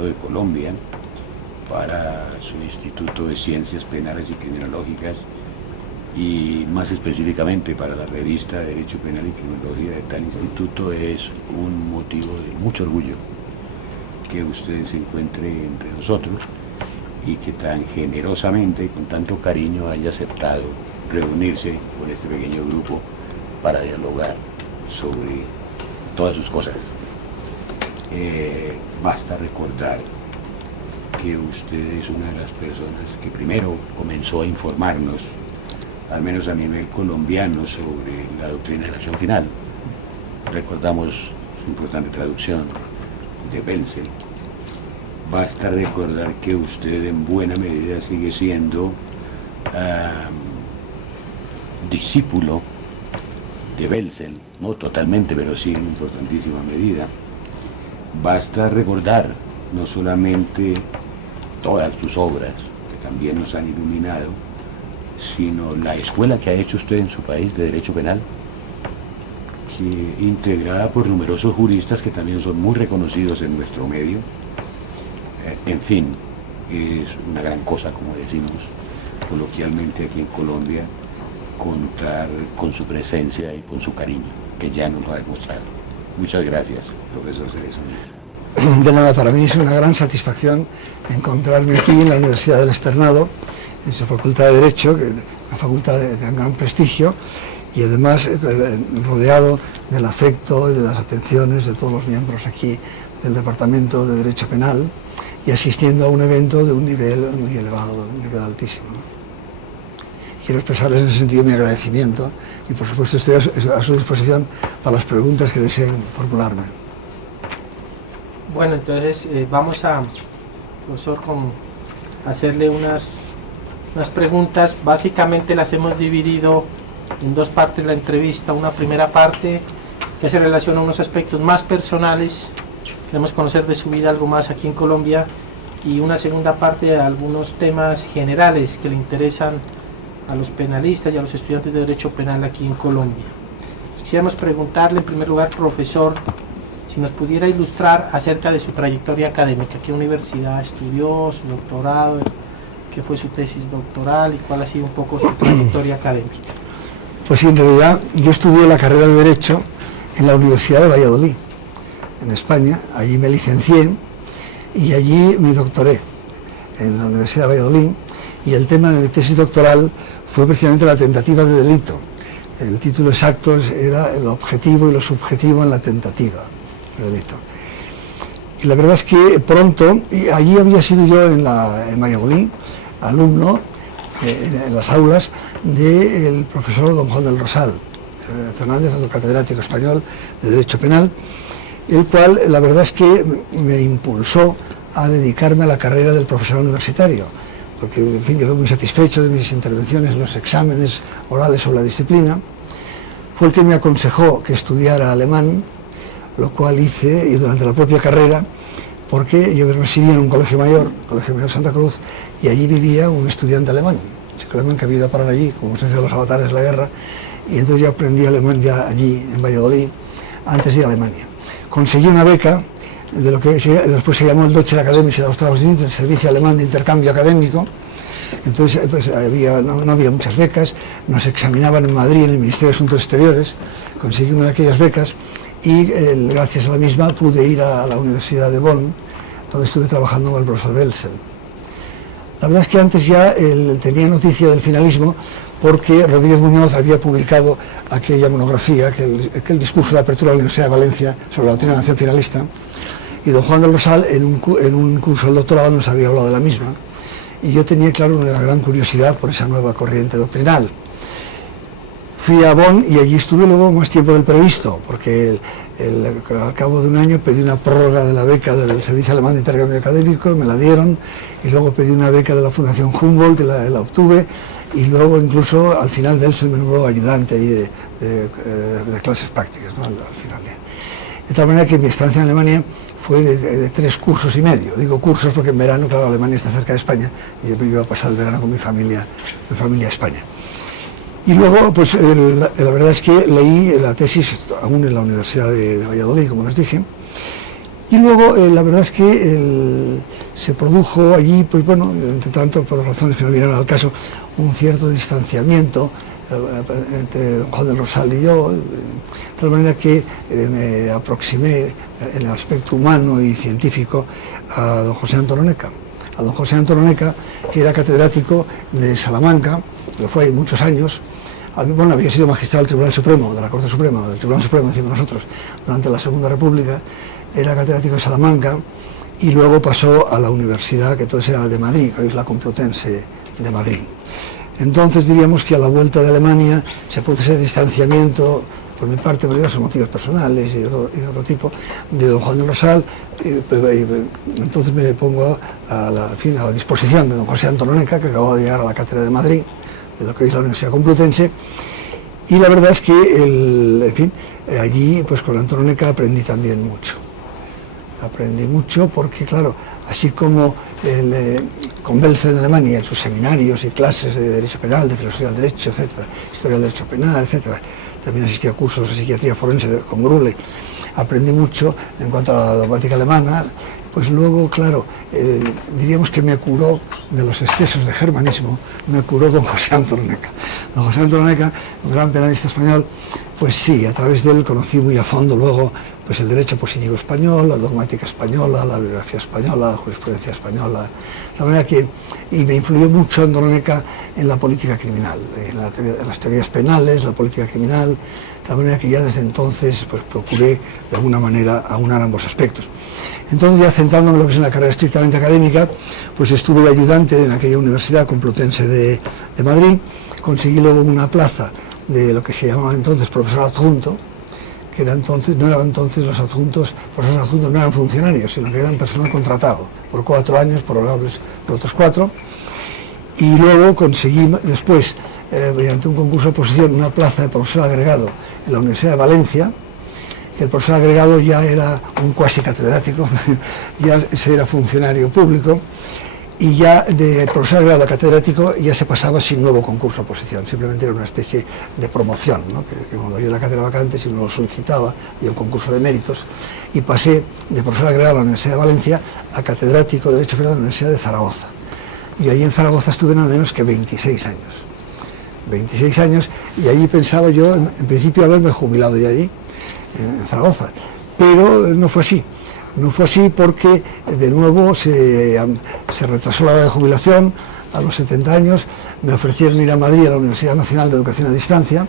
Estado de Colombia para su Instituto de Ciencias Penales y Criminológicas, y más específicamente para la revista de Derecho Penal y Criminología de tal instituto. Es un motivo de mucho orgullo que usted se encuentre entre nosotros y que tan generosamente y con tanto cariño haya aceptado reunirse con este pequeño grupo para dialogar sobre todas sus cosas. Basta recordar que usted es una de las personas que primero comenzó a informarnos, al menos a nivel colombiano, sobre la doctrina de la acción final. Recordamos su importante traducción de Wenzel. Basta recordar que usted en buena medida sigue siendo discípulo de Wenzel, no totalmente, pero sí en importantísima medida. Basta recordar no solamente todas sus obras, que también nos han iluminado, sino la escuela que ha hecho usted en su país de Derecho Penal, que, integrada por numerosos juristas que también son muy reconocidos en nuestro medio. En fin, es una gran cosa, como decimos coloquialmente aquí en Colombia, contar con su presencia y con su cariño, que ya nos lo ha demostrado. Muchas gracias, profesor Cerezo. De nada, para mí es una gran satisfacción encontrarme aquí en la Universidad del Externado, en su Facultad de Derecho, que es una facultad de gran prestigio, y además rodeado del afecto y de las atenciones de todos los miembros aquí del Departamento de Derecho Penal, y asistiendo a un evento de un nivel muy elevado, de un nivel altísimo. Quiero expresarles en ese sentido mi agradecimiento y por supuesto estoy a su disposición para las preguntas que deseen formularme. Bueno, entonces vamos a, profesor, hacerle unas preguntas. Básicamente las hemos dividido en dos partes la entrevista. Una primera parte que se relaciona a unos aspectos más personales, queremos conocer de su vida algo más aquí en Colombia, y una segunda parte de algunos temas generales que le interesan a los penalistas y a los estudiantes de Derecho Penal aquí en Colombia. Quisiéramos preguntarle en primer lugar, profesor, si nos pudiera ilustrar acerca de su trayectoria académica, qué universidad estudió, su doctorado, qué fue su tesis doctoral y cuál ha sido un poco su trayectoria académica. Pues sí, en realidad yo estudié la carrera de Derecho en la Universidad de Valladolid, en España. Allí me licencié y allí me doctoré en la Universidad de Valladolid, y el tema de mi tesis doctoral fue precisamente la tentativa de delito. El título exacto era el objetivo y lo subjetivo en la tentativa de delito. Y la verdad es que pronto, y allí había sido yo en Valladolid, alumno en las aulas del profesor don Juan del Rosal Fernández, otro catedrático español de Derecho Penal, el cual la verdad es que me impulsó a dedicarme a la carrera del profesor universitario, porque en fin quedó muy satisfecho de mis intervenciones en los exámenes orales sobre la disciplina. Fue el que me aconsejó que estudiara alemán, lo cual hice, y durante la propia carrera, porque yo residía en un colegio mayor Santa Cruz, y allí vivía un estudiante alemán, chico alemán que había ido a parar allí, como se dice, los avatares de la guerra, y entonces yo aprendí alemán ya allí, en Valladolid, antes de ir a Alemania. Conseguí una beca de lo que después se llamó el Deutsche Akademische Austauschdienst, el servicio alemán de intercambio académico. Entonces pues, no había muchas becas, nos examinaban en Madrid, en el Ministerio de Asuntos Exteriores, conseguí una de aquellas becas y gracias a la misma pude ir a la Universidad de Bonn, donde estuve trabajando con el profesor Wenzel. La verdad es que antes ya tenía noticia del finalismo, porque Rodríguez Muñoz había publicado aquella monografía, aquel discurso de apertura de la Universidad de Valencia sobre la doctrina de la acción finalista, y don Juan del Rosal en un curso del doctorado nos había hablado de la misma, y yo tenía, claro, una gran curiosidad por esa nueva corriente doctrinal. Fui a Bonn y allí estuve luego más tiempo del previsto, porque al cabo de un año pedí una prórroga de la beca del Servicio Alemán de Intercambio Académico, me la dieron, y luego pedí una beca de la Fundación Humboldt y la obtuve, y luego incluso al final Wenzel me nombró ayudante ahí de clases prácticas, ¿no? al final. De tal manera que mi estancia en Alemania fue de 3 cursos y medio. Digo cursos porque en verano, claro, Alemania está cerca de España, y yo me iba a pasar el verano con mi familia a España. Y luego, pues la verdad es que leí la tesis aún en la Universidad de Valladolid, como les dije, Y luego la verdad es que se produjo allí, pues bueno, entre tanto, por razones que no vinieron al caso, un cierto distanciamiento entre don Juan del Rosal y yo, de tal manera que me aproximé en el aspecto humano y científico a don José Antón Oneca. A don José Antón Oneca, que era catedrático de Salamanca, lo fue hay muchos años. Bueno, había sido magistrado del Tribunal Supremo, de la Corte Suprema, del Tribunal Supremo, decimos nosotros, durante la Segunda República, era catedrático de Salamanca y luego pasó a la universidad, que entonces era de Madrid, que hoy es la Complutense de Madrid. Entonces diríamos que a la vuelta de Alemania se produce ese distanciamiento, por mi parte, por diversos motivos personales y de otro tipo, de don Juan del Rosal. Entonces me pongo a la disposición de don José Antón Oneca, que acababa de llegar a la Cátedra de Madrid, de lo que es la Universidad Complutense, y la verdad es que, allí pues con Antón Oneca aprendí también mucho. Aprendí mucho porque, claro, así como con Belsen en Alemania, en sus seminarios y clases de Derecho Penal, de Filosofía del Derecho, etcétera, Historia del Derecho Penal, etcétera, también asistí a cursos de Psiquiatría Forense con Grule, aprendí mucho en cuanto a la dogmática alemana. Pues luego, claro, diríamos que me curó de los excesos de germanismo, me curó don José Antón Oneca. Don José Antón Oneca, un gran penalista español, pues sí, a través de él conocí muy a fondo luego pues el derecho positivo español, la dogmática española, la bibliografía española, la jurisprudencia española, de manera que, y me influyó mucho Antón Oneca en la política criminal, en las teorías penales, la política criminal, de manera que ya desde entonces pues procuré de alguna manera aunar ambos aspectos. Entonces, ya centrándome en lo que es una carrera estrictamente académica, pues estuve de ayudante en aquella Universidad Complutense de Madrid, conseguí luego una plaza de lo que se llamaba entonces profesor adjunto, que era entonces, no eran entonces los adjuntos, profesores adjuntos no eran funcionarios, sino que eran personal contratado, por 4 años, prorrogables por otros 4, y luego conseguí después, mediante un concurso de oposición, una plaza de profesor agregado en la Universidad de Valencia. El profesor agregado ya era un cuasi catedrático, ya se era funcionario público, y ya de profesor agregado a catedrático ya se pasaba sin nuevo concurso de oposición, simplemente era una especie de promoción, ¿no? que cuando había la cátedra vacante, si uno lo solicitaba, había un concurso de méritos, y pasé de profesor agregado a la Universidad de Valencia a catedrático de Derecho Penal de la Universidad de Zaragoza. Y allí en Zaragoza estuve nada menos que 26 años. 26 años, y allí pensaba yo, en principio, haberme jubilado ya allí, en Zaragoza, pero no fue así. No fue así porque de nuevo se retrasó la edad de jubilación a los 70 años, me ofrecieron ir a Madrid a la Universidad Nacional de Educación a Distancia.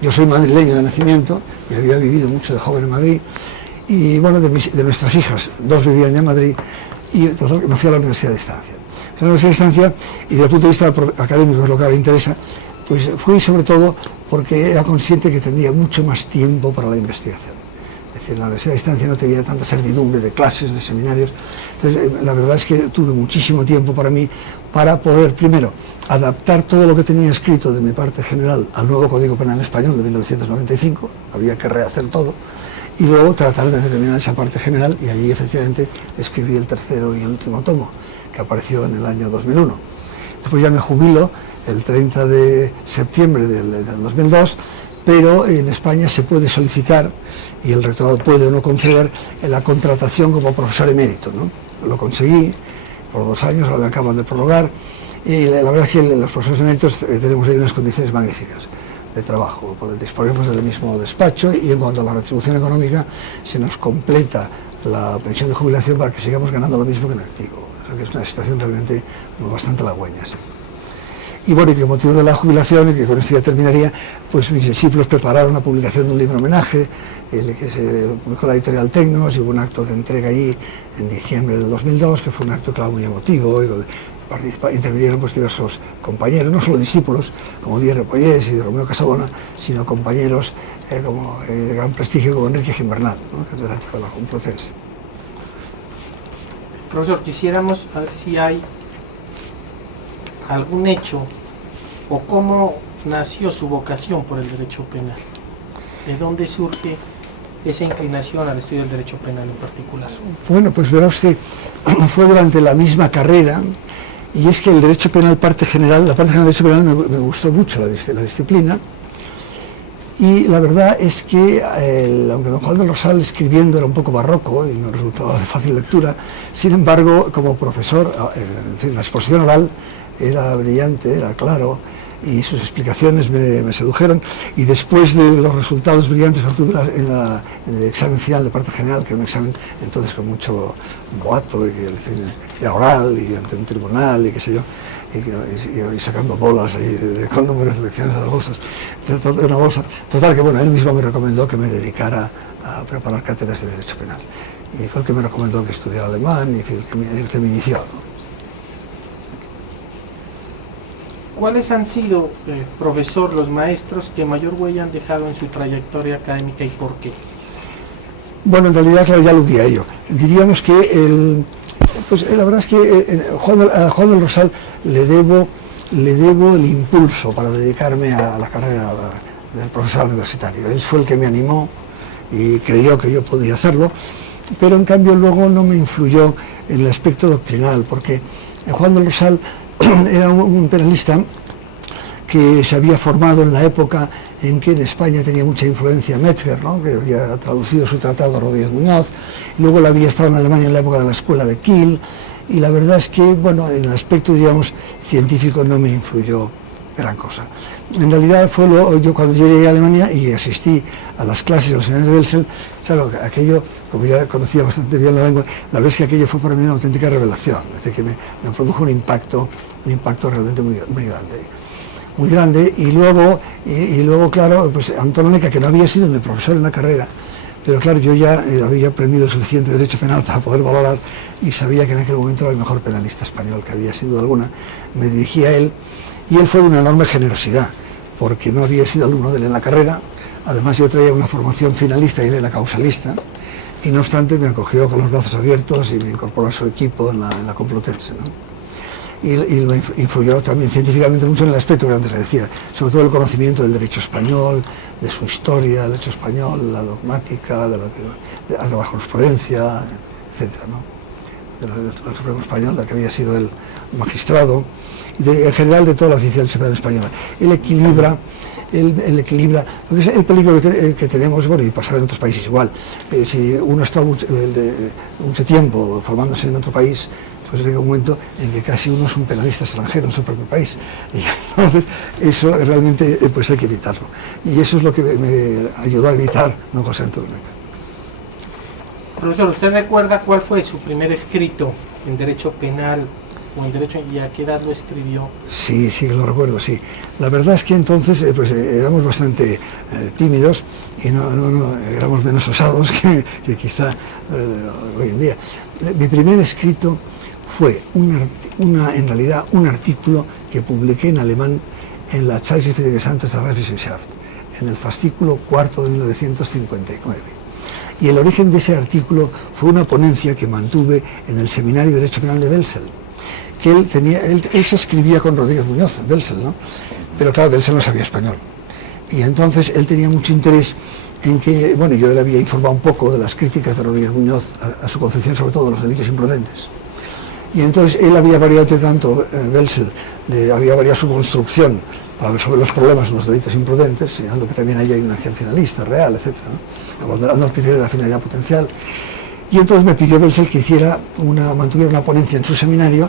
Yo soy madrileño de nacimiento y había vivido mucho de joven en Madrid, y bueno, de nuestras hijas, 2 vivían ya en Madrid, y entonces me fui a la Universidad de Distancia. A la Universidad de Distancia, y desde el punto de vista académico, es lo que me interesa, pues fui sobre todo porque era consciente que tenía mucho más tiempo para la investigación. Es decir, en la Universidad de Distancia no tenía tanta servidumbre de clases, de seminarios. Entonces, la verdad es que tuve muchísimo tiempo para mí, para poder, primero, adaptar todo lo que tenía escrito de mi parte general al nuevo Código Penal Español de 1995, había que rehacer todo, y luego tratar de terminar esa parte general, y allí efectivamente escribí el 3º y el último tomo, que apareció en el año 2001. Después ya me jubilo el 30 de septiembre del 2002, pero en España se puede solicitar, y el rectorado puede o no conceder, la contratación como profesor emérito, ¿no? Lo conseguí por 2 años, ahora me acaban de prorrogar, y la verdad es que los profesores eméritos tenemos ahí unas condiciones magníficas de trabajo, porque disponemos del mismo despacho, y en cuanto a la retribución económica se nos completa la pensión de jubilación para que sigamos ganando lo mismo que en activo. O sea que es una situación realmente bastante halagüeña, sí. Y bueno, y que motivo de la jubilación, y que con esto ya terminaría, pues mis discípulos prepararon la publicación de un libro homenaje, que se publicó en la editorial Tecnos, y hubo un acto de entrega allí en diciembre del 2002, que fue un acto, claro, muy emotivo, y intervinieron pues diversos compañeros, no solo discípulos, como Díaz Repollés y Romeo Casabona, sino compañeros de gran prestigio, como Enrique Gimbernat, ¿no? Catedrático de la Complutense. Profesor, quisiéramos a ver si hay algún hecho o cómo nació su vocación por el derecho penal. ¿De dónde surge esa inclinación al estudio del derecho penal en particular? Bueno, pues verá usted, fue durante la misma carrera, y es que el derecho penal, la parte general del derecho penal me gustó mucho la disciplina, Y la verdad es que, aunque don Juan del Rosal escribiendo era un poco barroco y no resultaba de fácil lectura, sin embargo, como profesor, en fin, la exposición oral era brillante, era claro, y sus explicaciones me sedujeron, y después de los resultados brillantes que obtuve en el examen final de parte general, que era un examen entonces con mucho boato, y que en fin, era oral, y ante un tribunal, y qué sé yo, y sacando bolas con números de lecciones de las bolsas, de una bolsa, total que bueno, él mismo me recomendó que me dedicara a preparar cátedras de Derecho Penal, y fue el que me recomendó que estudiara alemán, y fue el que me inició, ¿no? ¿Cuáles han sido, profesor, los maestros que mayor huella han dejado en su trayectoria académica y por qué? Bueno, en realidad, claro, ya aludí a ello. Diríamos que la verdad es que a Juan del Rosal le debo el impulso para dedicarme a la carrera del profesor universitario. Él fue el que me animó y creyó que yo podía hacerlo, pero en cambio luego no me influyó en el aspecto doctrinal, porque Juan del Rosal era un penalista que se había formado en la época en que en España tenía mucha influencia Metzger, ¿no?, que había traducido su tratado a Rodríguez Muñoz, y luego él había estado en Alemania en la época de la escuela de Kiel, y la verdad es que, bueno, en el aspecto, digamos, científico no me influyó gran cosa. En realidad yo cuando yo llegué a Alemania y asistí a las clases de los seminarios de Welsel, claro, aquello, como ya conocía bastante bien la lengua, la verdad es que aquello fue para mí una auténtica revelación, es decir, que me produjo un impacto realmente muy grande, y luego, claro, pues Antonónica, que no había sido mi profesor en la carrera, pero claro, yo ya había aprendido suficiente derecho penal para poder valorar, y sabía que en aquel momento era el mejor penalista español que había, sin duda alguna. Me dirigí a él, y él fue de una enorme generosidad, porque no había sido alumno de él en la carrera. Además, yo traía una formación finalista y él era causalista, y no obstante me acogió con los brazos abiertos y me incorporó a su equipo en la Complutense, ¿no? Y me influyó también científicamente mucho en el aspecto que antes le decía, sobre todo el conocimiento del derecho español, de su historia, del derecho español, la dogmática, de la jurisprudencia, etcétera, ¿no? Del Supremo Español, del que había sido el magistrado, y en general de toda la ciencia del penal española. Él equilibra, porque es el peligro que tenemos, bueno, y pasa en otros países igual. Si uno está mucho tiempo formándose en otro país, pues llega un momento en que casi uno es un penalista extranjero en su propio país, y entonces eso realmente pues hay que evitarlo, y eso es lo que me ayudó a evitar don José Antonio. Profesor, ¿usted recuerda cuál fue su primer escrito en derecho penal o en derecho, y a qué edad lo escribió? Sí, lo recuerdo, sí. La verdad es que entonces pues éramos bastante tímidos, y no éramos menos osados que quizá hoy en día. Mi primer escrito fue en realidad un artículo que publiqué en alemán en la Zeitschrift für die gesamte Rechtswissenschaft, en el fascículo 4 de 1959. Y el origen de ese artículo fue una ponencia que mantuve en el Seminario de Derecho Penal de Welsel, que él se escribía con Rodríguez Muñoz, Welsel, ¿no? Pero claro, Welsel no sabía español. Y entonces él tenía mucho interés en que, bueno, yo le había informado un poco de las críticas de Rodríguez Muñoz a su concepción, sobre todo de los delitos imprudentes. Y entonces él había variado tanto, Welsel, había variado su construcción para resolver los problemas de los delitos imprudentes, señalando que también ahí hay una acción finalista real, etc., ¿no?, abandonando el criterio de la finalidad potencial. Y entonces me pidió Welsel que mantuviera una ponencia en su seminario,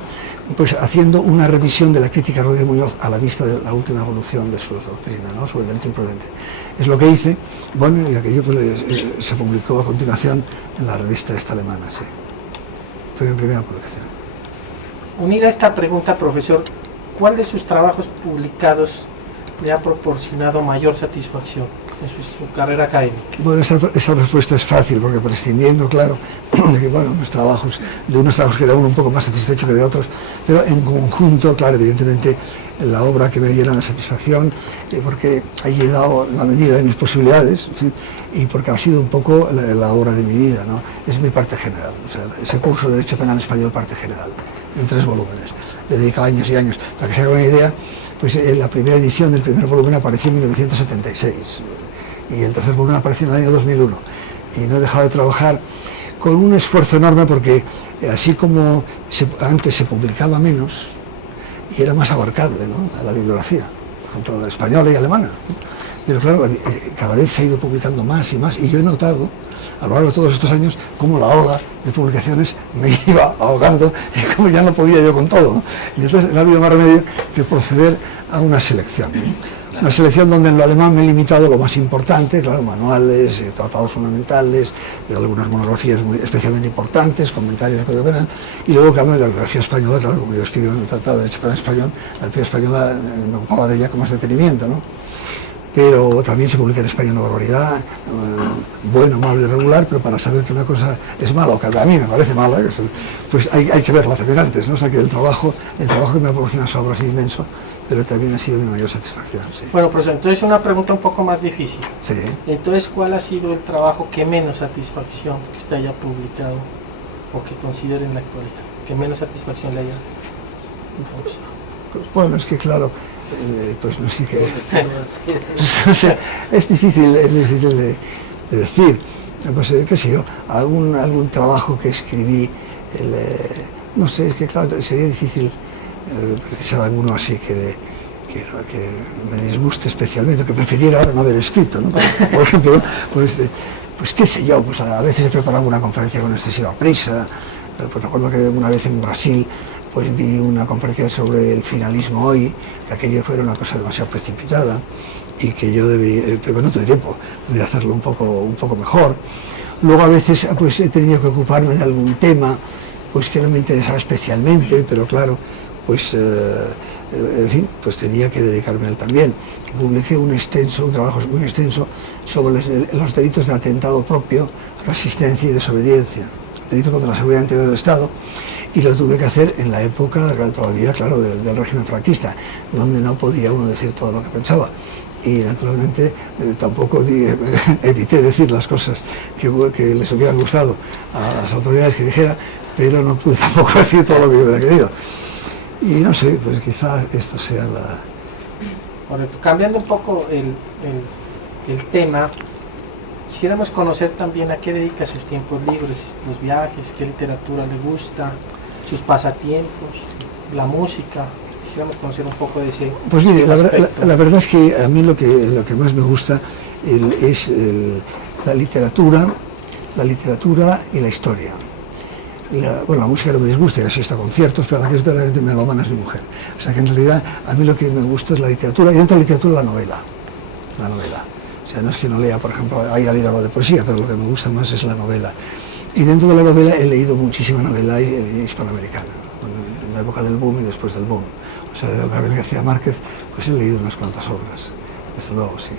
pues haciendo una revisión de la crítica de Rodríguez Muñoz a la vista de la última evolución de su doctrina, ¿no?, sobre el delito imprudente. Es lo que hice, bueno, y aquello pues, se publicó a continuación en la revista esta alemana, sí. Fue mi primera publicación. Unida a esta pregunta, profesor, ¿cuál de sus trabajos publicados le ha proporcionado mayor satisfacción en su carrera académica? Bueno, esa respuesta es fácil, porque prescindiendo, claro, de que, bueno, unos trabajos queda uno un poco más satisfecho que de otros, pero en conjunto, claro, evidentemente, la obra que me llena de satisfacción, porque ha llegado la medida de mis posibilidades, ¿sí?, y porque ha sido un poco la obra de mi vida, ¿no? Es mi parte general, o sea, ese curso de Derecho Penal Español, parte general, en 3 volúmenes. Le dedicaba años y años. Para que se haga una idea, pues la primera edición del primer volumen apareció en 1976, y el tercer volumen apareció en el año 2001, y no he dejado de trabajar con un esfuerzo enorme, porque así como antes se publicaba menos y era más abarcable, ¿no?, a la bibliografía, por ejemplo, española y alemana. Pero claro, cada vez se ha ido publicando más y más, y yo he notado a lo largo de todos estos años cómo la ola de publicaciones me iba ahogando y cómo ya no podía yo con todo, ¿no? Y entonces no ha habido más remedio que proceder a una selección. Una selección donde en lo alemán me he limitado a lo más importante, claro, manuales, tratados fundamentales, algunas monografías muy especialmente importantes, comentarios del Código Penal, y luego, claro, en la bibliografía española, claro, como yo escribo en un tratado de Derecho Penal español, la bibliografía española me ocupaba de ella con más detenimiento, ¿no? Pero también se publica en España una barbaridad, bueno, malo y regular, pero para saber que una cosa es mala, o que a mí me parece mala, pues hay que verla también antes, ¿no? O sea que el trabajo que me ha proporcionado esa obra ha sido inmenso, pero también ha sido mi mayor satisfacción. Sí. Bueno, profesor, entonces una pregunta un poco más difícil. Sí. Entonces, ¿cuál ha sido el trabajo que menos satisfacción que usted haya publicado o que considere en la actualidad? Que menos satisfacción le haya causado. Bueno, es que claro, pues no sé qué. O sea, es difícil de decir. Pues qué sé yo, algún trabajo que escribí, no sé, es que claro, sería difícil precisar alguno así que me disguste especialmente, que prefiriera ahora no haber escrito, ¿no? Por ejemplo, pues qué sé yo, pues a veces he preparado una conferencia con excesiva prisa. Pues recuerdo que una vez en Brasil pues di una conferencia sobre el finalismo hoy, que aquello fuera una cosa demasiado precipitada y que yo pero no tuve tiempo de hacerlo un poco mejor. Luego a veces pues he tenido que ocuparme de algún tema pues que no me interesaba especialmente, pero claro, pues en fin, pues tenía que dedicarme a él también. Publiqué un trabajo muy extenso sobre los delitos de atentado propio, resistencia y desobediencia, delito contra la seguridad interior del Estado, y lo tuve que hacer en la época todavía, claro, del régimen franquista, donde no podía uno decir todo lo que pensaba. Y naturalmente tampoco evité decir las cosas que les hubieran gustado a las autoridades que dijera, pero no pude tampoco decir todo lo que yo hubiera querido. Y no sé, pues quizás esto sea la... Bueno, cambiando un poco el tema, quisiéramos conocer también a qué dedica sus tiempos libres, los viajes, qué literatura le gusta, sus pasatiempos, la música. Quisiéramos conocer un poco de ese. Pues mire, la verdad es que a mí lo que más me gusta es la literatura y la historia. La música no me disgusta, así está conciertos, pero la que es verdaderamente melómana es mi mujer. O sea que en realidad a mí lo que me gusta es la literatura, y dentro de la literatura la novela. O sea, no es que no lea, por ejemplo, haya leído algo de poesía, pero lo que me gusta más es la novela. Y dentro de la novela he leído muchísima novela hispanoamericana, en la época del boom y después del boom. O sea, de Gabriel García Márquez, pues he leído unas cuantas obras, desde luego, sí.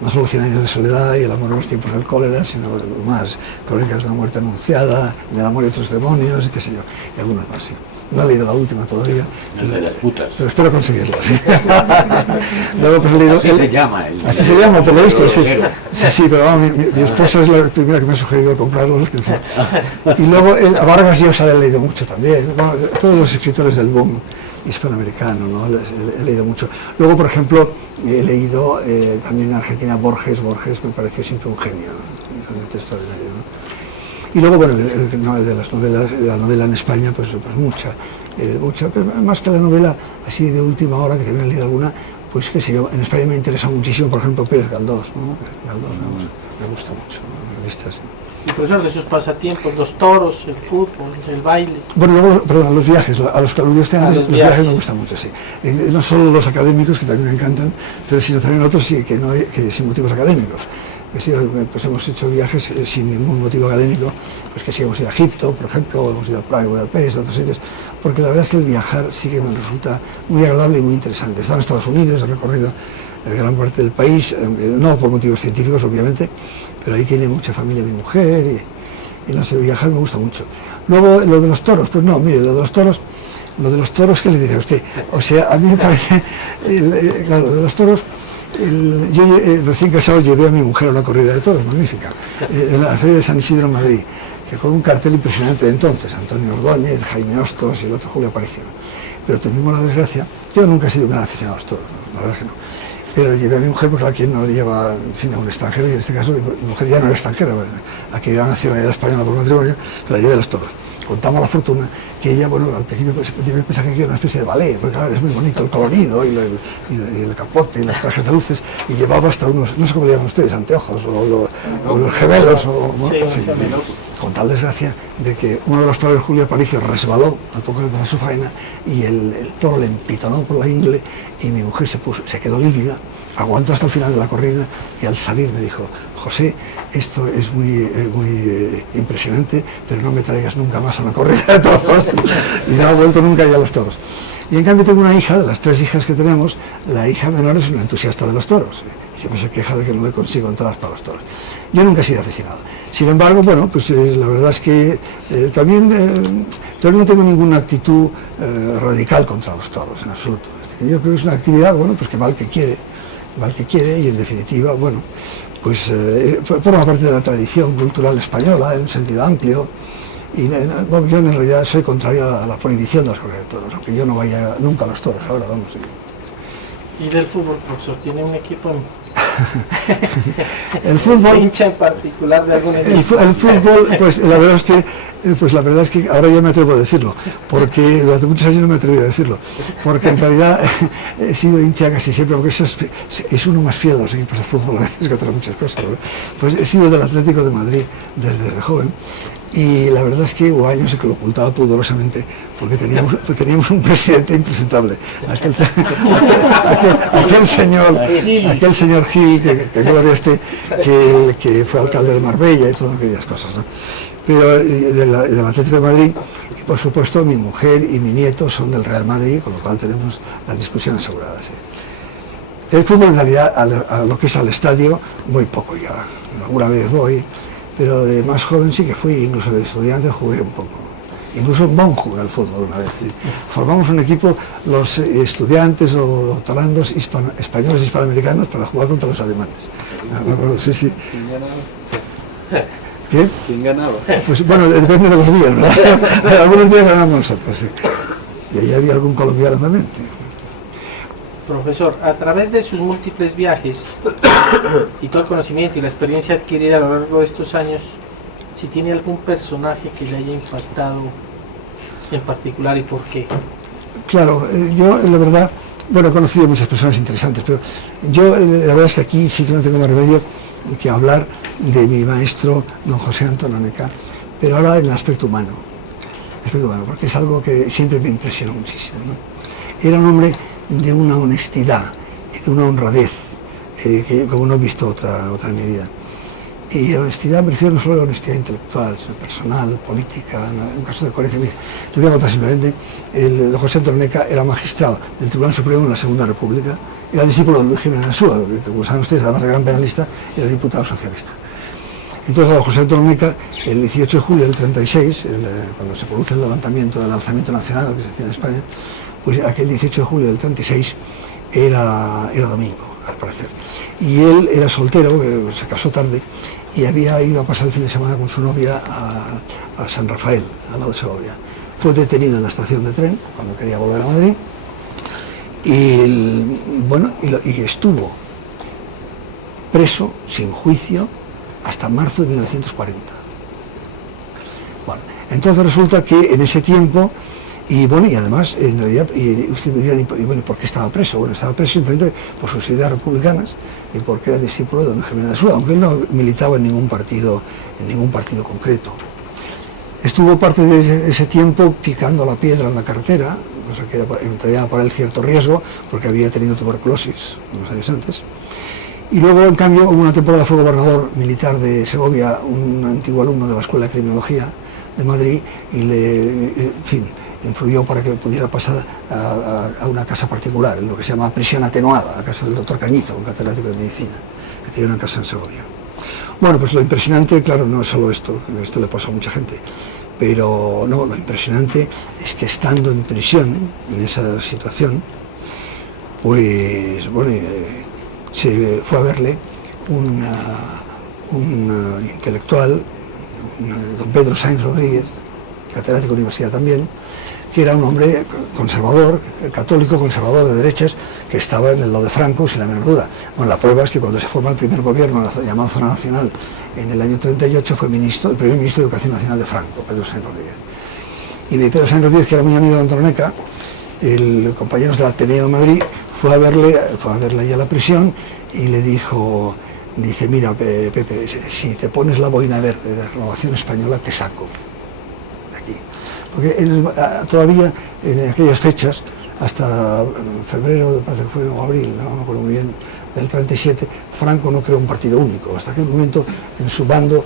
No solo 100 años de soledad y el amor en los tiempos del cólera, sino más, Crónicas de una muerte anunciada, del amor y otros demonios, y qué sé yo, y algunas más, sí. No he leído la última todavía, pero espero conseguirla, sí. Luego, pues, he leído, así se llama. Así se llama, por lo visto, sí. Sí, pero vamos, mi esposa es la primera que me ha sugerido comprarlo. Y luego, a Vargas Llosa le he leído mucho también, bueno, todos los escritores del boom hispanoamericano, ¿no? He leído mucho. Luego, por ejemplo, he leído también en Argentina Borges me pareció siempre un genio, realmente extraordinario, ¿no? Y luego, bueno, de las novelas, la novela en España, pues mucha, pero más que la novela así de última hora, que también he leído alguna, pues qué sé yo, en España me interesa muchísimo, por ejemplo, Pérez Galdós, ¿no? Galdós me gusta mucho, la revista, sí. Y profesor, de sus pasatiempos, los toros, el fútbol, el baile. Bueno, luego, perdón, los viajes, a los que aludió usted antes, los viajes me gustan mucho, sí. No solo los académicos, que también me encantan, pero sino también otros sí, que sin motivos académicos. Sí, pues hemos hecho viajes sin ningún motivo académico, pues que sí hemos ido a Egipto, por ejemplo, hemos ido a Praga, Budapest, a otros sitios, porque la verdad es que el viajar sí que me resulta muy agradable y muy interesante. He estado en Estados Unidos, he recorrido gran parte del país, no por motivos científicos, obviamente, pero ahí tiene mucha familia mi mujer y no sé, viajar me gusta mucho. Luego, lo de los toros, pues no, mire, lo de los toros, ¿qué le diré a usted? O sea, a mí me parece, claro, lo de los toros, yo recién casado llevé a mi mujer a una corrida de toros magnífica, en la Feria de San Isidro en Madrid, que con un cartel impresionante de entonces, Antonio Ordóñez, Jaime Hostos y el otro Julio Aparicio. Pero tuvimos la desgracia, yo nunca he sido un gran aficionado a los toros, ¿no? La verdad es que no. pero llevé a mi mujer, porque aquí no lleva, en fin, a un extranjero, y en este caso mi mujer ya no era extranjera, aquí había nacionalidad española por matrimonio, pero la llevé a los toros. Contamos la fortuna que ella, bueno, al principio pensaba que era una especie de ballet, porque claro, es muy bonito el colorido y el capote y los trajes de luces, y llevaba hasta unos, no sé cómo le llaman ustedes, anteojos o los gemelos, o sí, con tal desgracia de que uno de los toros de Julio Aparicio resbaló al poco de empezar su faena y el toro le empitonó por la ingle y mi mujer se quedó lívida, aguantó hasta el final de la corrida y al salir me dijo: José, esto es muy impresionante, pero no me traigas nunca más a una corrida de toros. Y no ha vuelto nunca ya a los toros. Y en cambio tengo una hija, de las 3 hijas que tenemos, la hija menor es una entusiasta de los toros, y siempre se queja de que no le consigo entradas para los toros. Yo nunca he sido aficionado. Sin embargo, bueno, pues la verdad es que también, pero no tengo ninguna actitud radical contra los toros, en absoluto. Yo creo que es una actividad, bueno, pues que va el que quiere, y en definitiva, bueno, pues forma parte de la tradición cultural española en un sentido amplio. Y bueno, yo en realidad soy contrario a la prohibición de las corridas de toros, aunque yo no vaya nunca a los toros ahora, vamos. ¿Y del fútbol, profesor? ¿Tiene un equipo el fútbol, hincha en particular de algún equipo? El fútbol, pues la verdad es que ahora ya me atrevo a decirlo, porque durante muchos años no me atreví a decirlo, porque en realidad he sido hincha casi siempre, porque eso es uno más fiel a los equipos de fútbol a veces que otras muchas cosas, ¿no? Pues he sido del Atlético de Madrid desde joven. Y la verdad es que hubo años en que lo ocultaba pudorosamente, porque teníamos un presidente impresentable, aquel señor Gil, que gloria esté, que fue alcalde de Marbella y todas aquellas cosas, ¿no? Pero del Atlético de Madrid, y por supuesto mi mujer y mi nieto son del Real Madrid, con lo cual tenemos la discusión asegurada, sí. El fútbol en realidad, a lo que es al estadio, voy poco ya, alguna vez voy, pero de más joven sí que fui, incluso de estudiante jugué un poco. Incluso en Bonn jugué al fútbol una vez. Sí. Formamos un equipo, los estudiantes o doctorandos españoles y hispanoamericanos, para jugar contra los alemanes. Me acuerdo, sí. ¿Quién ganaba? ¿Qué? ¿Quién ganaba? Pues bueno, depende de los días, ¿verdad? Algunos días ganamos nosotros, sí. Y ahí había algún colombiano también. Profesor, a través de sus múltiples viajes y todo el conocimiento y la experiencia adquirida a lo largo de estos años, si tiene algún personaje que le haya impactado en particular y por qué. Claro, yo la verdad, bueno, he conocido muchas personas interesantes, pero yo la verdad es que aquí sí que no tengo más remedio que hablar de mi maestro, don José Antón Onega, pero ahora en el aspecto humano, porque es algo que siempre me impresionó muchísimo, ¿no? Era un hombre de una honestidad y de una honradez que como no he visto otra en mi vida. Y la honestidad me refiero no solo a la honestidad intelectual, sino personal, política, en caso de coherencia. Mire, le voy a contar simplemente, el José Antón Onega era magistrado del Tribunal Supremo en la Segunda República, era discípulo de Luis Jiménez Ansúa, que como saben ustedes, además de gran penalista, era diputado socialista. Entonces, don José Antón Onega, el 18 de julio del 36, cuando se produce el levantamiento del alzamiento nacional que se hacía en España, pues aquel 18 de julio del 36 era domingo, al parecer. Y él era soltero, se casó tarde, y había ido a pasar el fin de semana con su novia a San Rafael, al lado de Segovia. Fue detenido en la estación de tren, cuando quería volver a Madrid, y estuvo preso, sin juicio, hasta marzo de 1940. Bueno, entonces resulta que en ese tiempo, y además, en realidad, y usted me dirá, ¿por qué estaba preso? Bueno, estaba preso simplemente por sus ideas republicanas y porque era discípulo de don Jiménez Ansúa, aunque él no militaba en ningún partido concreto. Estuvo parte de ese tiempo picando la piedra en la carretera, cosa que entraría para él cierto riesgo, porque había tenido tuberculosis unos años antes. Y luego, en cambio, hubo una temporada, fue gobernador militar de Segovia, un antiguo alumno de la Escuela de Criminología de Madrid, y influyó para que pudiera pasar a una casa particular, lo que se llama prisión atenuada, la casa del doctor Cañizo, un catedrático de medicina, que tenía una casa en Segovia. Bueno, pues lo impresionante, claro, no es solo esto le pasó a mucha gente, pero no, lo impresionante es que estando en prisión, en esa situación, pues, se fue a verle un intelectual, don Pedro Sainz Rodríguez, catedrático de universidad también, que era un hombre conservador, católico, conservador de derechas, que estaba en el lado de Franco, sin la menor duda. Bueno, la prueba es que cuando se forma el primer gobierno, llamado Zona Nacional, en el año 38, fue el primer ministro de Educación Nacional de Franco, Pedro Sáenz Rodríguez. Y Pedro Sáenz Rodríguez, que era muy amigo de Antoneca, el compañero del Ateneo de Madrid, fue a verle ahí a la prisión y le dijo, dice, mira, Pepe, si te pones la boina verde de Renovación Española, te saco de aquí. Porque todavía en aquellas fechas, hasta febrero, parece que fue, o abril, no me acuerdo muy bien, del 37, Franco no creó un partido único. Hasta aquel momento, en su bando,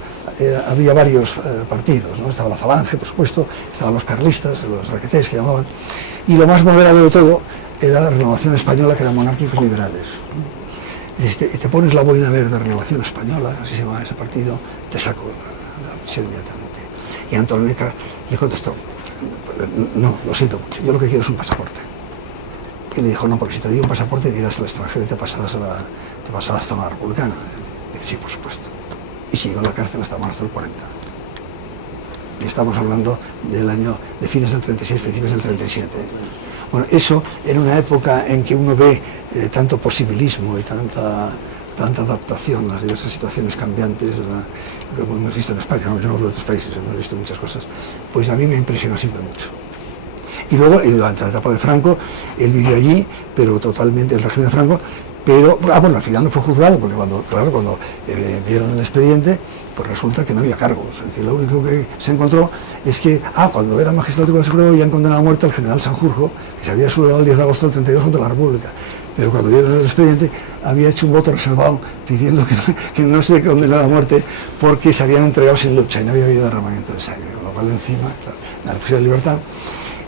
había varios partidos, ¿no? Estaba la Falange, por supuesto, estaban los carlistas, los raquetés que llamaban, y lo más moderado de todo era la Renovación Española, que eran monárquicos liberales. Y si te pones la boina verde de Renovación Española, así se llama ese partido, te saco de la prisión inmediatamente. Y Antoneca le contestó, no, lo siento mucho, yo lo que quiero es un pasaporte. Y le dijo, no, porque si te doy un pasaporte te irás al extranjero y te pasarás a la zona republicana. Y dice, sí, por supuesto. Y siguió en la cárcel hasta marzo del 40. Y estamos hablando de fines del 36, principios del 37. Bueno, eso en una época en que uno ve tanto posibilismo y tanta adaptación a las diversas situaciones cambiantes, ¿verdad? Como hemos visto en España, yo no hablo de otros países, hemos visto muchas cosas, pues a mí me impresionó siempre mucho. Y luego, durante la etapa de Franco, él vivió allí, pero totalmente el régimen de Franco, pero, bueno, al final no fue juzgado, porque cuando vieron el expediente, pues resulta que no había cargos. Es decir, lo único que se encontró es que, cuando era magistrado del Tribunal Supremo, habían condenado a muerte al general Sanjurjo, que se había sublevado el 10 de agosto del 32 contra la República. Pero cuando vieron el expediente, había hecho un voto reservado pidiendo que no se condenara a muerte porque se habían entregado sin lucha y no había habido derramamiento de sangre, con lo cual encima, claro, la pusieron en libertad.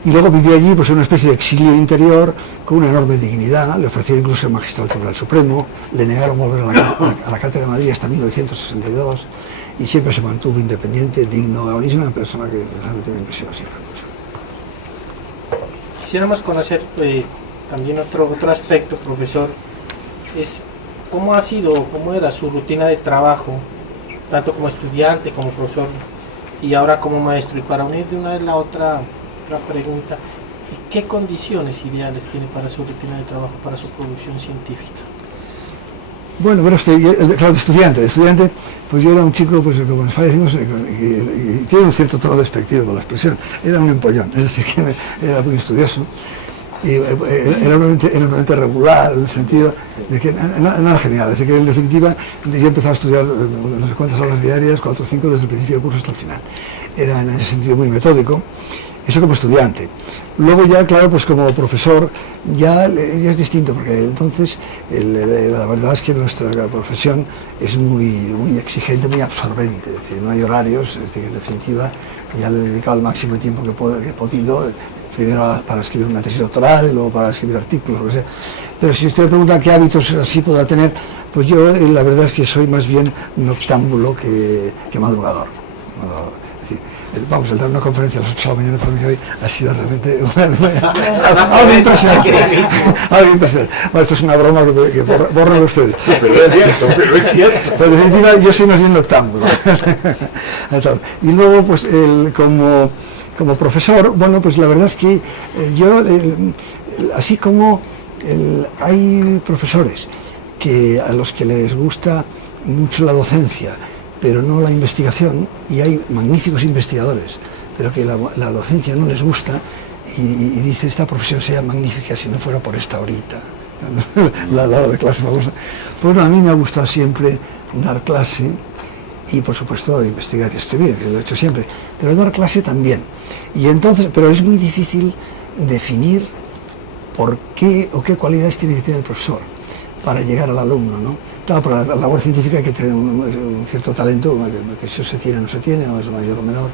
Y luego vivió allí pues, en una especie de exilio interior, con una enorme dignidad. Le ofrecieron incluso ser magistrado del Tribunal Supremo, le negaron volver a la Cátedra de Madrid hasta 1962, y siempre se mantuvo independiente, digno. A mí es una persona que realmente me impresionó siempre mucho. Quisiéramos conocer también otro aspecto, profesor, es cómo era su rutina de trabajo, tanto como estudiante, como profesor, y ahora como maestro. Y para unir de una vez la otra pregunta, ¿qué condiciones ideales tiene para su rutina de trabajo, para su producción científica? Bueno, pero claro, de estudiante, pues yo era un chico, pues como en España decimos, y tiene un cierto tono despectivo con la expresión, era un empollón, es decir, que era muy estudioso, y era realmente regular, en el sentido de que nada genial, es decir, que en definitiva yo empezaba a estudiar no sé cuántas horas diarias, 4 o 5, desde el principio del curso hasta el final. Era en ese sentido muy metódico. Eso como estudiante. Luego ya, claro, pues como profesor ya es distinto, porque entonces la verdad es que nuestra profesión es muy exigente, muy absorbente, es decir, no hay horarios, es decir, en definitiva ya le he dedicado el máximo de tiempo que he podido, primero para escribir una tesis doctoral, luego para escribir artículos, lo que sea. Pero si usted me pregunta qué hábitos así pueda tener, pues yo la verdad es que soy más bien noctámbulo que madrugador. Es decir, vamos, el dar una conferencia a las 8 de la mañana para mí hoy ha sido realmente algo impresionante. Bueno, esto es una broma que borren ustedes. Pero es cierto. Pero en definitiva yo soy más bien noctámbulo. Y luego, pues como profesor, bueno, pues la verdad es que yo, así como hay profesores a los que les gusta mucho la docencia, pero no la investigación, y hay magníficos investigadores, pero que la docencia no les gusta, y dice, esta profesión sería magnífica si no fuera por esta horita, la hora de clase famosa. Pues a mí me ha gustado siempre dar clase, y por supuesto investigar y escribir, que lo he hecho siempre, pero dar clase también. Y entonces, pero es muy difícil definir por qué o qué cualidades tiene que tener el profesor para llegar al alumno, ¿no? Claro, para la labor científica hay que tener un cierto talento, que eso se tiene o no se tiene, o es mayor o menor,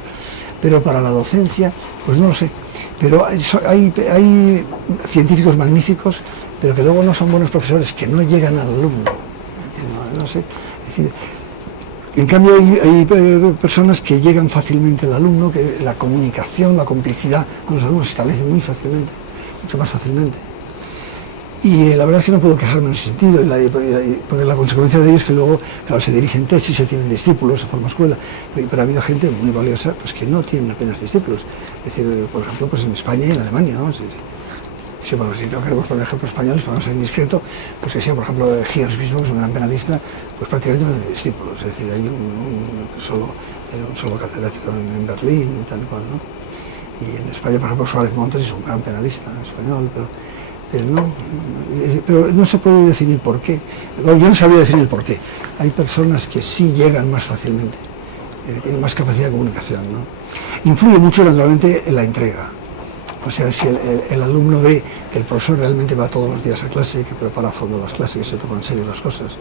pero para la docencia, pues no lo sé. Pero hay científicos magníficos, pero que luego no son buenos profesores, que no llegan al alumno, no sé. Es decir, en cambio hay personas que llegan fácilmente al alumno, que la comunicación, la complicidad con los alumnos se establece muy fácilmente, mucho más fácilmente. Y la verdad es que no puedo quejarme en ese sentido, porque la consecuencia de ello es que luego, claro, se dirigen tesis, se tienen discípulos, se forma escuela, pero ha habido gente muy valiosa pues, que no tienen apenas discípulos. Es decir, por ejemplo, pues en España y en Alemania, ¿no? Si no queremos poner ejemplos españoles, para no ser indiscreto, pues que sea, por ejemplo, Giers mismo, que es un gran penalista, pues prácticamente no tiene discípulos. Es decir, hay un solo catedrático en Berlín y tal y cual, ¿no? Y en España, por ejemplo, Suárez Montes es un gran penalista español, pero no se puede definir por qué. Bueno, yo no sabría definir por qué. Hay personas que sí llegan más fácilmente, tienen más capacidad de comunicación, ¿no? Influye mucho, naturalmente, en la entrega. O sea, si el alumno ve que el profesor realmente va todos los días a clase, que prepara a fondo las clases, que se toma en serio las cosas,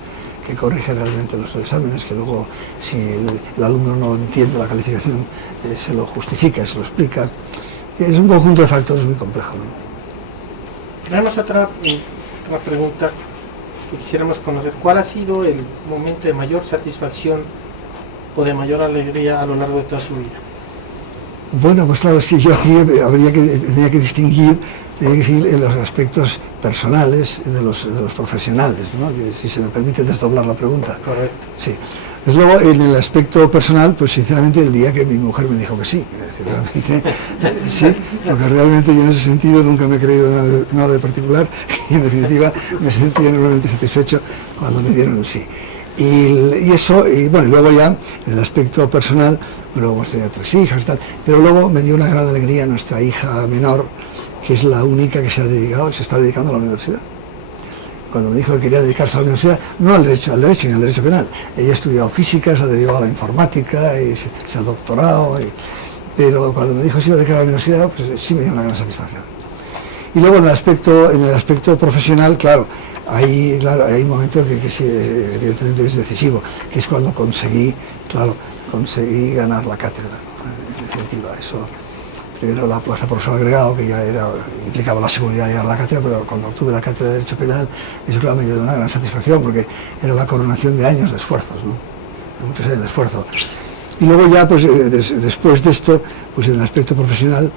que corrige realmente los exámenes, que luego, si el alumno no entiende la calificación, se lo justifica, se lo explica. Es un conjunto de factores muy complejo, ¿no? Tenemos otra pregunta que quisiéramos conocer. ¿Cuál ha sido el momento de mayor satisfacción o de mayor alegría a lo largo de toda su vida? Bueno, pues claro, es que yo aquí tenía que distinguir en los aspectos personales de los profesionales, ¿no? Si se me permite desdoblar la pregunta. Correcto. Sí. Desde luego, en el aspecto personal, pues sinceramente el día que mi mujer me dijo que sí, es decir, realmente sí, porque realmente yo en ese sentido nunca me he creído nada de particular y en definitiva me sentí enormemente satisfecho cuando me dieron el sí. Y eso, y bueno, y luego ya en el aspecto personal, luego hemos tenido 3 hijas y tal, pero luego me dio una gran alegría nuestra hija menor, que es la única que se está dedicando a la universidad. Cuando me dijo que quería dedicarse a la universidad, no al derecho ni al derecho penal. Ella ha estudiado física, se ha dedicado a la informática, y se ha doctorado, pero cuando me dijo que se iba a dedicar a la universidad, pues sí me dio una gran satisfacción. Y luego en el aspecto profesional, claro, hay un momento que sí, evidentemente es decisivo, que es cuando conseguí ganar la cátedra, ¿no? En definitiva, eso. Primero la plaza profesor agregado, que ya implicaba la seguridad de llegar a la cátedra, pero cuando obtuve la cátedra de Derecho Penal, eso claro me dio una gran satisfacción, porque era la coronación de años de esfuerzos, ¿no? De muchos años de esfuerzo. Y luego ya, pues después de esto, pues en el aspecto profesional,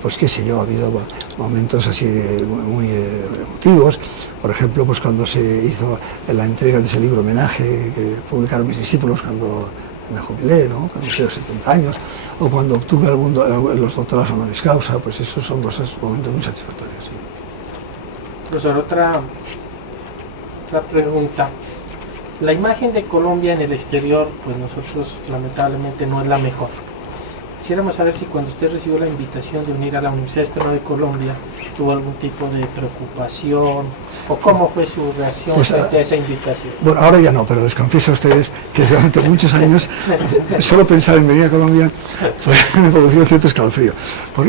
pues qué sé yo, ha habido momentos así muy emotivos. Por ejemplo, pues cuando se hizo la entrega de ese libro homenaje que publicaron mis discípulos cuando me jubilé, ¿no? Cuando tengo 70 años, o cuando obtuve los doctorados honoris causa, pues esos son momentos muy satisfactorios. Sí. Profesor, otra pregunta. La imagen de Colombia en el exterior, pues nosotros lamentablemente no es la mejor. Quisiéramos saber si cuando usted recibió la invitación de unir a la Universidad Externa de Colombia, tuvo algún tipo de preocupación, o cómo fue su reacción pues, frente a esa invitación. Bueno, ahora ya no, pero les confieso a ustedes que durante muchos años solo pensar en venir a Colombia me producía cierto escalofrío.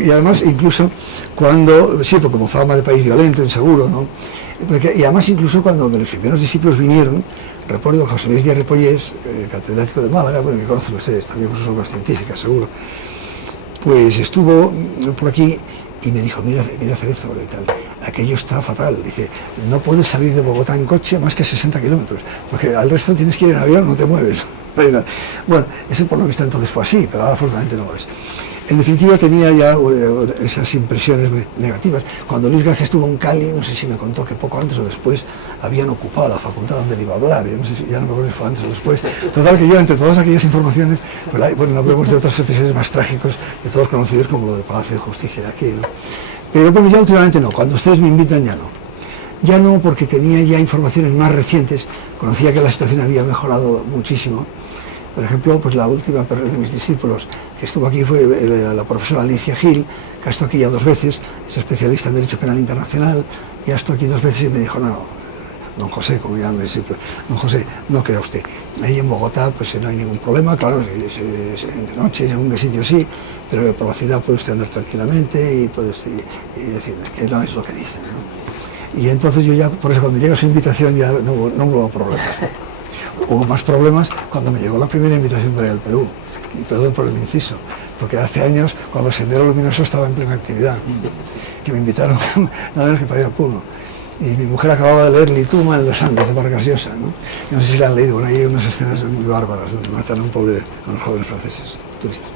Y además, incluso cuando, sí, porque como fama de país violento, inseguro, ¿no? Y además incluso cuando los primeros discípulos vinieron, recuerdo José Luis Díaz Ripollés, catedrático de Málaga, bueno, que conocen ustedes también por sus obras científicas, seguro, pues estuvo por aquí y me dijo, mira Cerezo y tal, aquello está fatal, dice, no puedes salir de Bogotá en coche más que 60 kilómetros, porque al resto tienes que ir en avión, no te mueves. Bueno, eso por lo visto entonces fue así, pero ahora afortunadamente no lo es. En definitiva tenía ya esas impresiones negativas. Cuando Luis Gracia estuvo en Cali, no sé si me contó que poco antes o después habían ocupado la facultad donde él iba a hablar, no sé si, ya no me acuerdo si fue antes o después. Total que yo entre todas aquellas informaciones, pues, bueno, no hablemos de otros episodios más trágicos de todos conocidos como lo del Palacio de Justicia de aquí, ¿no? Pero bueno, ya últimamente no, cuando ustedes me invitan ya no. Ya no, porque tenía ya informaciones más recientes, conocía que la situación había mejorado muchísimo. Por ejemplo, pues la última de mis discípulos que estuvo aquí fue la profesora Alicia Gil, que ha estado aquí ya 2 veces, es especialista en Derecho Penal Internacional, y ha estado aquí 2 veces y me dijo, no, don José, como llama mi discípulo, don José, no crea usted, ahí en Bogotá pues no hay ningún problema, claro, de noche, en un sitio sí, pero por la ciudad puede usted andar tranquilamente y puede usted decirme que no es lo que dicen, ¿no? Y entonces yo ya, por eso cuando llega su invitación ya no hubo problemas. Hubo más problemas cuando me llegó la primera invitación para ir al Perú, y perdón por el inciso, porque hace años, cuando el Sendero Luminoso estaba en plena actividad, que me invitaron nada menos que para ir al Puno. Y mi mujer acababa de leer Lituma en los Andes, de Vargas Llosa, ¿no? No sé si la han leído, bueno, hay unas escenas muy bárbaras donde matan a un pobre, a los jóvenes franceses, turistas.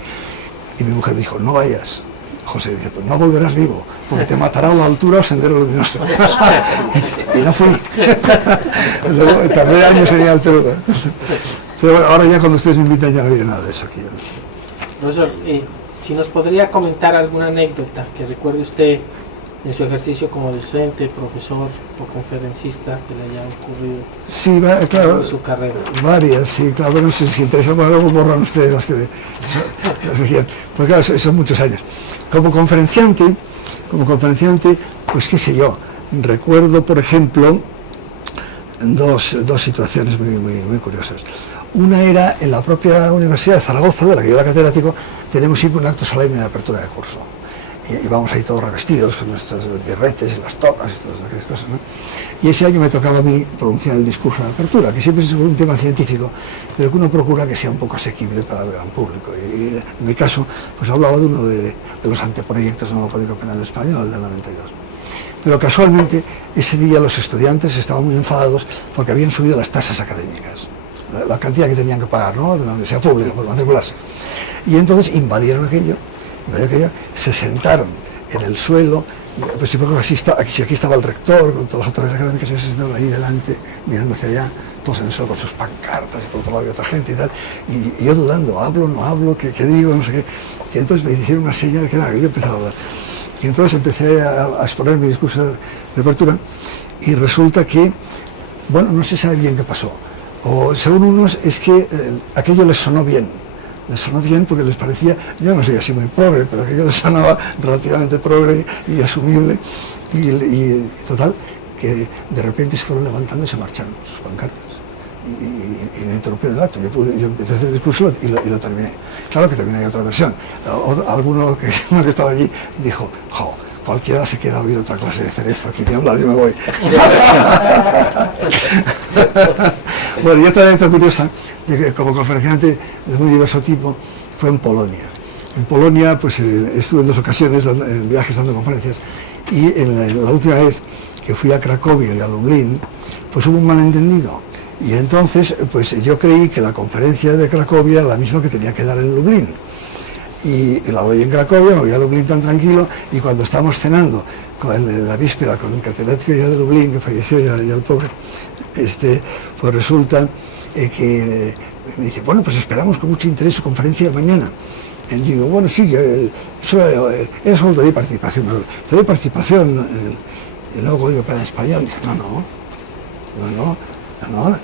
Y mi mujer me dijo, no vayas, José dice, pues no volverás vivo, porque te matará a la altura o sendero luminoso. Y no fui. Luego tardé años en ir al Perú. Pero bueno, ahora ya cuando ustedes me invitan ya no había nada de eso aquí. Profesor, si nos podría comentar alguna anécdota que recuerde usted en su ejercicio como docente, profesor o conferencista que le haya ocurrido Sí, claro, en su carrera. varias, sí, claro, bueno, si interesa, bueno, luego borran ustedes las que quieran, porque claro, son muchos años. Como conferenciante, pues qué sé yo, recuerdo, por ejemplo, dos situaciones muy curiosas. Una era en la propia Universidad de Zaragoza, de la que yo era catedrático, tenemos siempre un acto solemne de apertura de curso. Y vamos ahí todos revestidos con nuestros birretes y las togas y todas aquellas cosas, ¿no? Y ese año me tocaba a mí pronunciar el discurso de apertura, que siempre es sobre un tema científico, pero que uno procura que sea un poco asequible para el gran público. Y en mi caso, pues hablaba de uno de los anteproyectos del nuevo Código Penal Español del 92. Pero casualmente, ese día los estudiantes estaban muy enfadados porque habían subido las tasas académicas, la cantidad que tenían que pagar, ¿no?, de la universidad pública por matricularse. Y entonces invadieron aquello, se sentaron en el suelo, pues aquí estaba el rector con todas las autoridades académicas, y se sentaron ahí delante, mirando hacia allá, todos en el suelo con sus pancartas, y por otro lado había otra gente y tal, y yo dudando, hablo, no hablo, qué digo, no sé qué. Y entonces me hicieron una señal de que nada, que yo empezaba a hablar. Y entonces empecé a exponer mi discurso de apertura, y resulta que, bueno, no se sabe bien qué pasó. O según unos es que aquello les sonó bien porque les parecía, yo no soy así muy progre, pero aquello les sonaba relativamente progre y asumible, y total, que de repente se fueron levantando y se marcharon sus pancartas. Y me interrumpieron el acto. Yo empecé a hacer el discurso y lo terminé. Claro que también hay otra versión. Alguno que estaba allí dijo, jo, cualquiera se queda a oír otra clase de cerezo, aquí ni hablar, yo me voy. Bueno, y otra anécdota curiosa, como conferenciante de muy diverso tipo, fue en Polonia. En Polonia, pues estuve en 2 ocasiones en viajes dando conferencias, y en la última vez que fui a Cracovia y a Lublin, pues hubo un malentendido. Y entonces, pues yo creí que la conferencia de Cracovia era la misma que tenía que dar en Lublin. Y la doy en Cracovia, me voy a Lublin tan tranquilo, y cuando estábamos cenando la víspera con un catedrático ya de Lublin, que falleció ya el pobre, pues resulta que me dice, bueno, pues esperamos con mucho interés su conferencia de mañana. Y digo, bueno, sí, eso no te doy participación, te doy participación en el nuevo Código Penal Español. Y dice, no,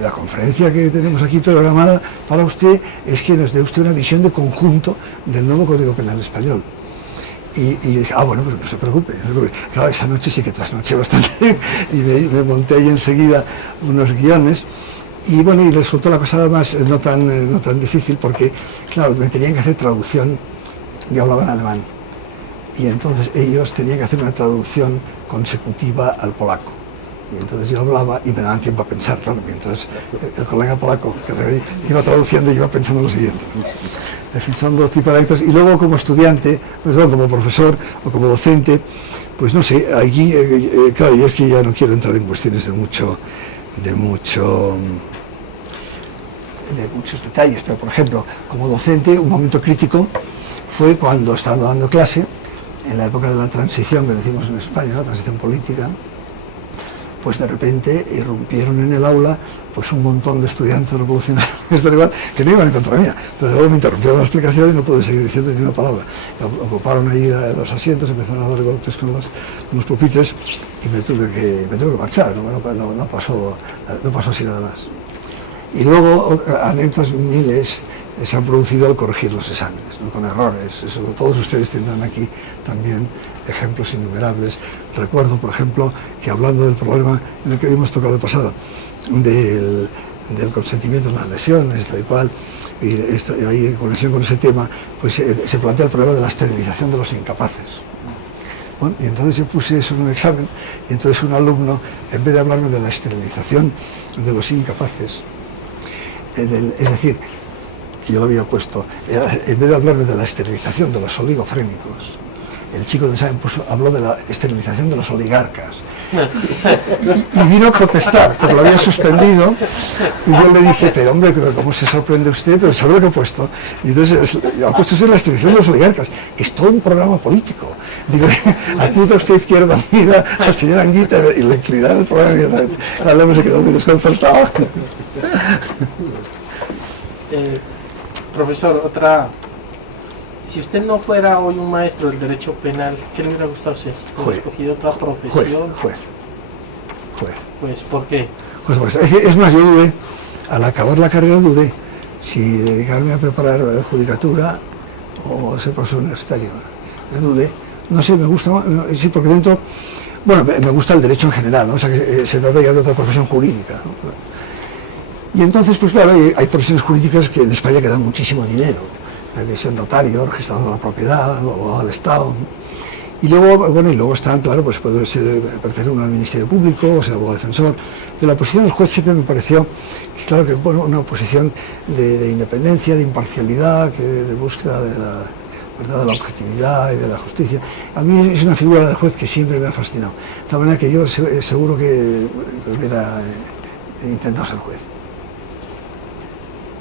la conferencia que tenemos aquí programada para usted es que nos dé usted una visión de conjunto del nuevo Código Penal Español. Y dije, bueno, pues no se preocupe. Claro, esa noche sí que trasnoché bastante y me monté ahí enseguida unos guiones. Y bueno, y resultó la cosa además no tan difícil porque, claro, me tenían que hacer traducción, yo hablaba en alemán. Y entonces ellos tenían que hacer una traducción consecutiva al polaco. Y entonces yo hablaba y me daban tiempo a pensar, claro, mientras el colega polaco que iba traduciendo y iba pensando lo siguiente, ¿no? En fin, son 2 tipos de actos. Y luego como estudiante, como profesor o como docente, pues no sé, allí, claro, y es que ya no quiero entrar en cuestiones de muchos detalles, pero por ejemplo, como docente, un momento crítico fue cuando estaba dando clase, en la época de la transición que decimos en España, la transición política, pues de repente irrumpieron en el aula pues un montón de estudiantes revolucionarios que no iban en contra mía, pero luego me interrumpieron la explicación y no pude seguir diciendo ni una palabra. Ocuparon ahí los asientos, empezaron a dar golpes con los pupitres y me tuve que marchar, no pasó así nada más. Y luego anécdotas miles se han producido al corregir los exámenes, ¿no?, con errores. Eso, todos ustedes tendrán aquí también ejemplos innumerables. Recuerdo, por ejemplo, que hablando del problema en el que habíamos tocado de pasado, del consentimiento en las lesiones, tal y cual, y ahí en conexión con ese tema, pues se plantea el problema de la esterilización de los incapaces. Bueno, y entonces yo puse eso en un examen, y entonces un alumno, en vez de hablarme de la esterilización de los incapaces, es decir, que yo lo había puesto, en vez de hablarme de la esterilización de los oligofrénicos, el chico del examen habló de la esterilización de los oligarcas. Y vino a protestar, porque lo había suspendido, y yo le dije, pero hombre, ¿cómo se sorprende usted? Pero ¿sabe lo que ha puesto? Y entonces, ha puesto usted la esterilización de los oligarcas. Es todo un programa político. Digo, apunta usted izquierda unida al señor Anguita y le incluirá el programa. Y Alemo se quedó muy desconcertado. Profesor, si usted no fuera hoy un maestro del derecho penal, ¿qué le hubiera gustado ser? ¿Hubiera escogido otra profesión? Juez. Pues, ¿por qué? Pues, es más, yo dudé, al acabar la carrera dudé si dedicarme a preparar la judicatura o ser profesor universitario. Me dudé. No sé, me gusta, sí, porque dentro, bueno, me gusta el derecho en general, ¿no? O sea, que se trata ya de otra profesión jurídica, ¿no? Y entonces, pues claro, hay profesiones jurídicas que en España que dan muchísimo dinero. Que es el notario, el registrador de la propiedad, el abogado del Estado. Y luego, bueno, y luego están, claro, pues puede pertenecer uno al Ministerio Público o ser abogado defensor. Pero la posición del juez siempre me pareció, que, claro, que bueno, una posición de independencia, de imparcialidad, de búsqueda de la verdad, de la objetividad y de la justicia. A mí es una figura de juez que siempre me ha fascinado. De tal manera que yo seguro que hubiera intentado ser juez.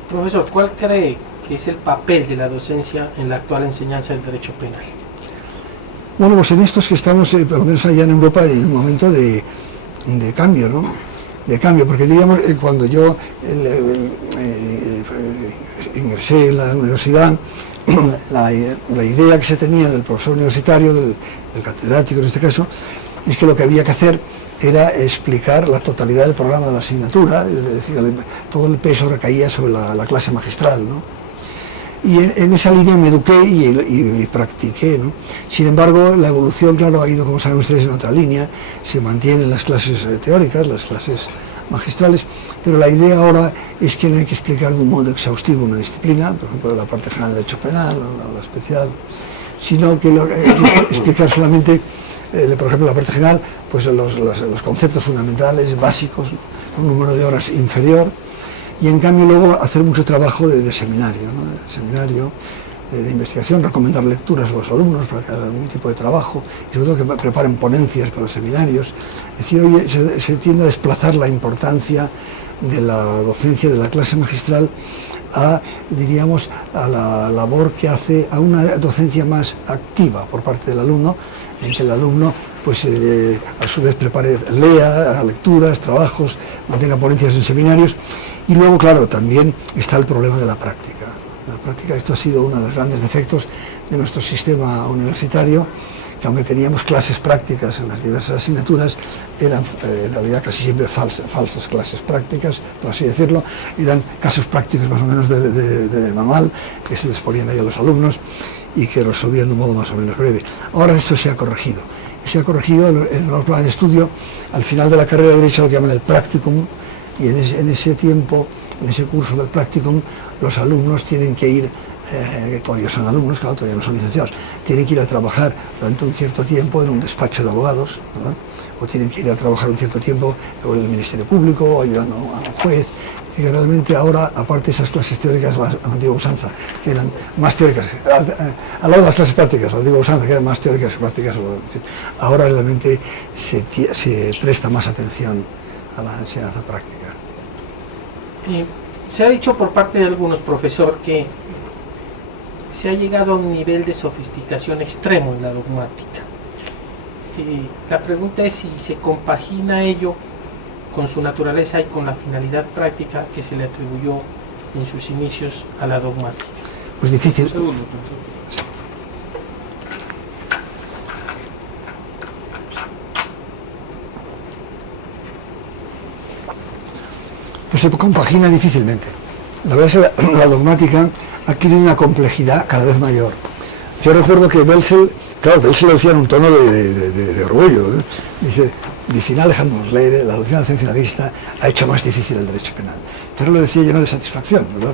Profesor, ¿cuál cree que es el papel de la docencia en la actual enseñanza del derecho penal? Bueno, pues en estos que estamos, por lo menos allá en Europa, en un momento de cambio, ¿no? De cambio, porque diríamos, cuando yo ingresé en la universidad, la idea que se tenía del profesor universitario, del catedrático en este caso, es que lo que había que hacer era explicar la totalidad del programa de la asignatura, es decir, todo el peso recaía sobre la clase magistral, ¿no? Y en esa línea me eduqué y practiqué, ¿no? Sin embargo, la evolución, claro, ha ido, como saben ustedes, en otra línea. Se mantienen las clases teóricas, las clases magistrales, pero la idea ahora es que no hay que explicar de un modo exhaustivo una disciplina, por ejemplo, la parte general del derecho penal o la especial, sino que hay que explicar solamente, por ejemplo, la parte general, pues los conceptos fundamentales, básicos, un número de horas inferior. Y en cambio luego hacer mucho trabajo de seminario, ¿no? Seminario de investigación, recomendar lecturas a los alumnos para que hagan algún tipo de trabajo y sobre todo que preparen ponencias para seminarios. Es decir, hoy se tiende a desplazar la importancia de la docencia de la clase magistral diríamos, a la labor que hace, a una docencia más activa por parte del alumno, en que el alumno pues a su vez lea, haga lecturas, trabajos, mantenga ponencias en seminarios. Y luego, claro, también está el problema de la práctica. La práctica, esto ha sido uno de los grandes defectos de nuestro sistema universitario, que aunque teníamos clases prácticas en las diversas asignaturas, eran en realidad casi siempre falsas clases prácticas, por así decirlo. Eran casos prácticos más o menos de manual, que se les ponían ahí a los alumnos y que resolvían de un modo más o menos breve. Ahora esto se ha corregido. Se ha corregido en los planes de estudio. Al final de la carrera de Derecho lo que llaman el practicum, y en ese tiempo, en ese curso del practicum, los alumnos tienen que ir, que todavía son alumnos, claro, todavía no son licenciados, tienen que ir a trabajar durante un cierto tiempo en un despacho de abogados, ¿verdad? O tienen que ir a trabajar un cierto tiempo en el Ministerio Público, o ayudando a un juez. Es decir, que realmente ahora, aparte de esas clases teóricas, la antigua usanza, que eran más teóricas, al lado de las clases prácticas, la antigua usanza, que eran más teóricas que prácticas, ahora realmente se presta más atención a la enseñanza práctica. Se ha dicho por parte de algunos, profesor, que se ha llegado a un nivel de sofisticación extremo en la dogmática. La pregunta es si se compagina ello con su naturaleza y con la finalidad práctica que se le atribuyó en sus inicios a la dogmática. Pues difícil. Pues se compagina difícilmente. La verdad es que la dogmática ha adquirido una complejidad cada vez mayor. Yo recuerdo que Belsel, claro, Belsel lo decía en un tono de orgullo, ¿eh? Dice, de final dejamos leer, la doctrina finalista ha hecho más difícil el derecho penal. Pero lo decía lleno de satisfacción, ¿verdad?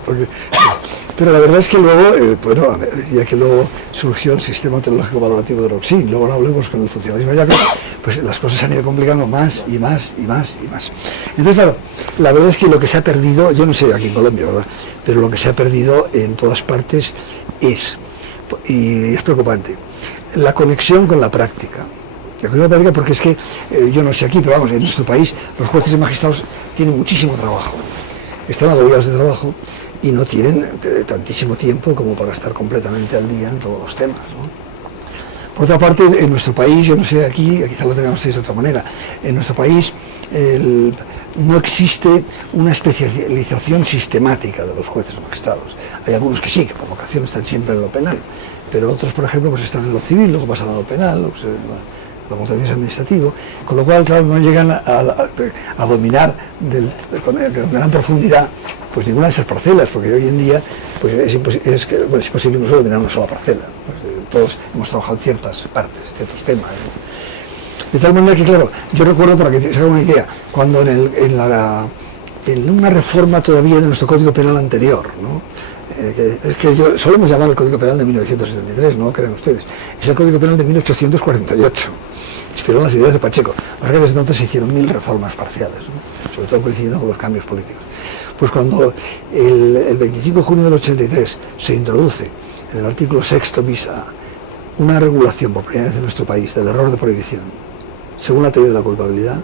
Pero la verdad es que luego, bueno, decía que luego surgió el sistema teológico valorativo de Roxin, luego lo hablemos con el funcionalismo yaco, pues las cosas se han ido complicando más y más y más y más. Entonces, claro, la verdad es que lo que se ha perdido, yo no sé aquí en Colombia, ¿verdad? Pero lo que se ha perdido en todas partes y es preocupante, la conexión con la práctica. La conexión con la práctica, porque es que, yo no sé aquí, pero vamos, en nuestro país los jueces y magistrados tienen muchísimo trabajo, están agobiados de trabajo y no tienen tantísimo tiempo como para estar completamente al día en todos los temas, ¿no? Por otra parte, en nuestro país, yo no sé, aquí quizá lo tengamos de otra manera, en nuestro país no existe una especialización sistemática de los jueces o magistrados. Hay algunos que sí, que por vocación están siempre en lo penal, pero otros, por ejemplo, pues están en lo civil, luego pasan a lo penal, luego lo contencioso administrativo, con lo cual, claro, no llegan a dominar con gran profundidad pues ninguna de esas parcelas, porque hoy en día pues es imposible incluso dominar una sola parcela, ¿no? Pues, todos hemos trabajado en ciertas partes, ciertos temas, ¿no? De tal manera que, claro, yo recuerdo, para que se haga una idea, cuando en una reforma todavía de nuestro Código Penal anterior, ¿no? Es que solemos llamar el Código Penal de 1973, no lo crean ustedes, es el Código Penal de 1848, inspiró en las ideas de Pacheco. Desde entonces se hicieron 1000 reformas parciales, ¿no? Sobre todo coincidiendo con los cambios políticos. Pues cuando el 25 de junio del 83 se introduce en el artículo 6 bis A una regulación por primera vez en nuestro país del error de prohibición, según la teoría de la culpabilidad,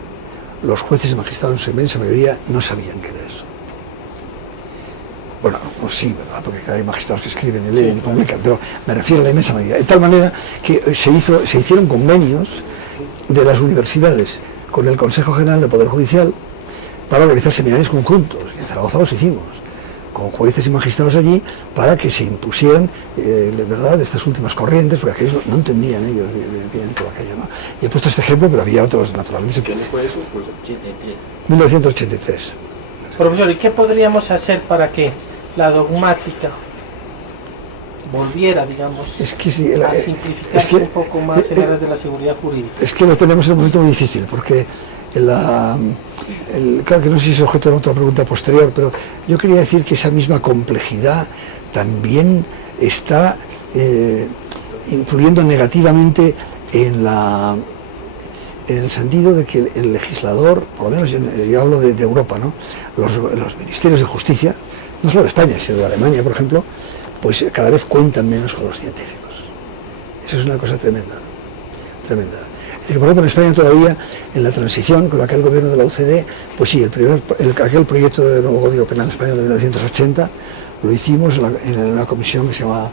los jueces y magistrados en su inmensa mayoría no sabían qué era eso. Bueno, pues sí, ¿verdad? Porque hay magistrados que escriben y leen y publican, pero me refiero a la inmensa mayoría. De tal manera que se hicieron convenios de las universidades con el Consejo General del Poder Judicial para organizar seminarios conjuntos. Y en Zaragoza los hicimos, con jueces y magistrados allí, para que se impusieran, de verdad, estas últimas corrientes, porque aquellos no entendían ellos bien todo aquello, ¿no? Y he puesto este ejemplo, pero había otros, naturalmente. ¿Qué fue eso? Pues 83. 1983. Profesor, ¿y qué podríamos hacer para que la dogmática volviera, digamos, es que sí, a simplificarse un poco más en aras de la seguridad jurídica? Es que lo tenemos en un momento muy difícil, porque claro que no sé si es objeto de otra pregunta posterior, pero yo quería decir que esa misma complejidad también está influyendo negativamente en el sentido de que el legislador, por lo menos yo hablo de Europa, ¿no? Los ministerios de justicia, no solo de España, sino de Alemania, por ejemplo, pues cada vez cuentan menos con los científicos. Eso es una cosa tremenda, ¿no? Tremenda. Es decir, que, por ejemplo, en España todavía, en la transición, con aquel gobierno de la UCD, pues sí, aquel proyecto de nuevo Código Penal español de 1980, lo hicimos en una comisión que se llama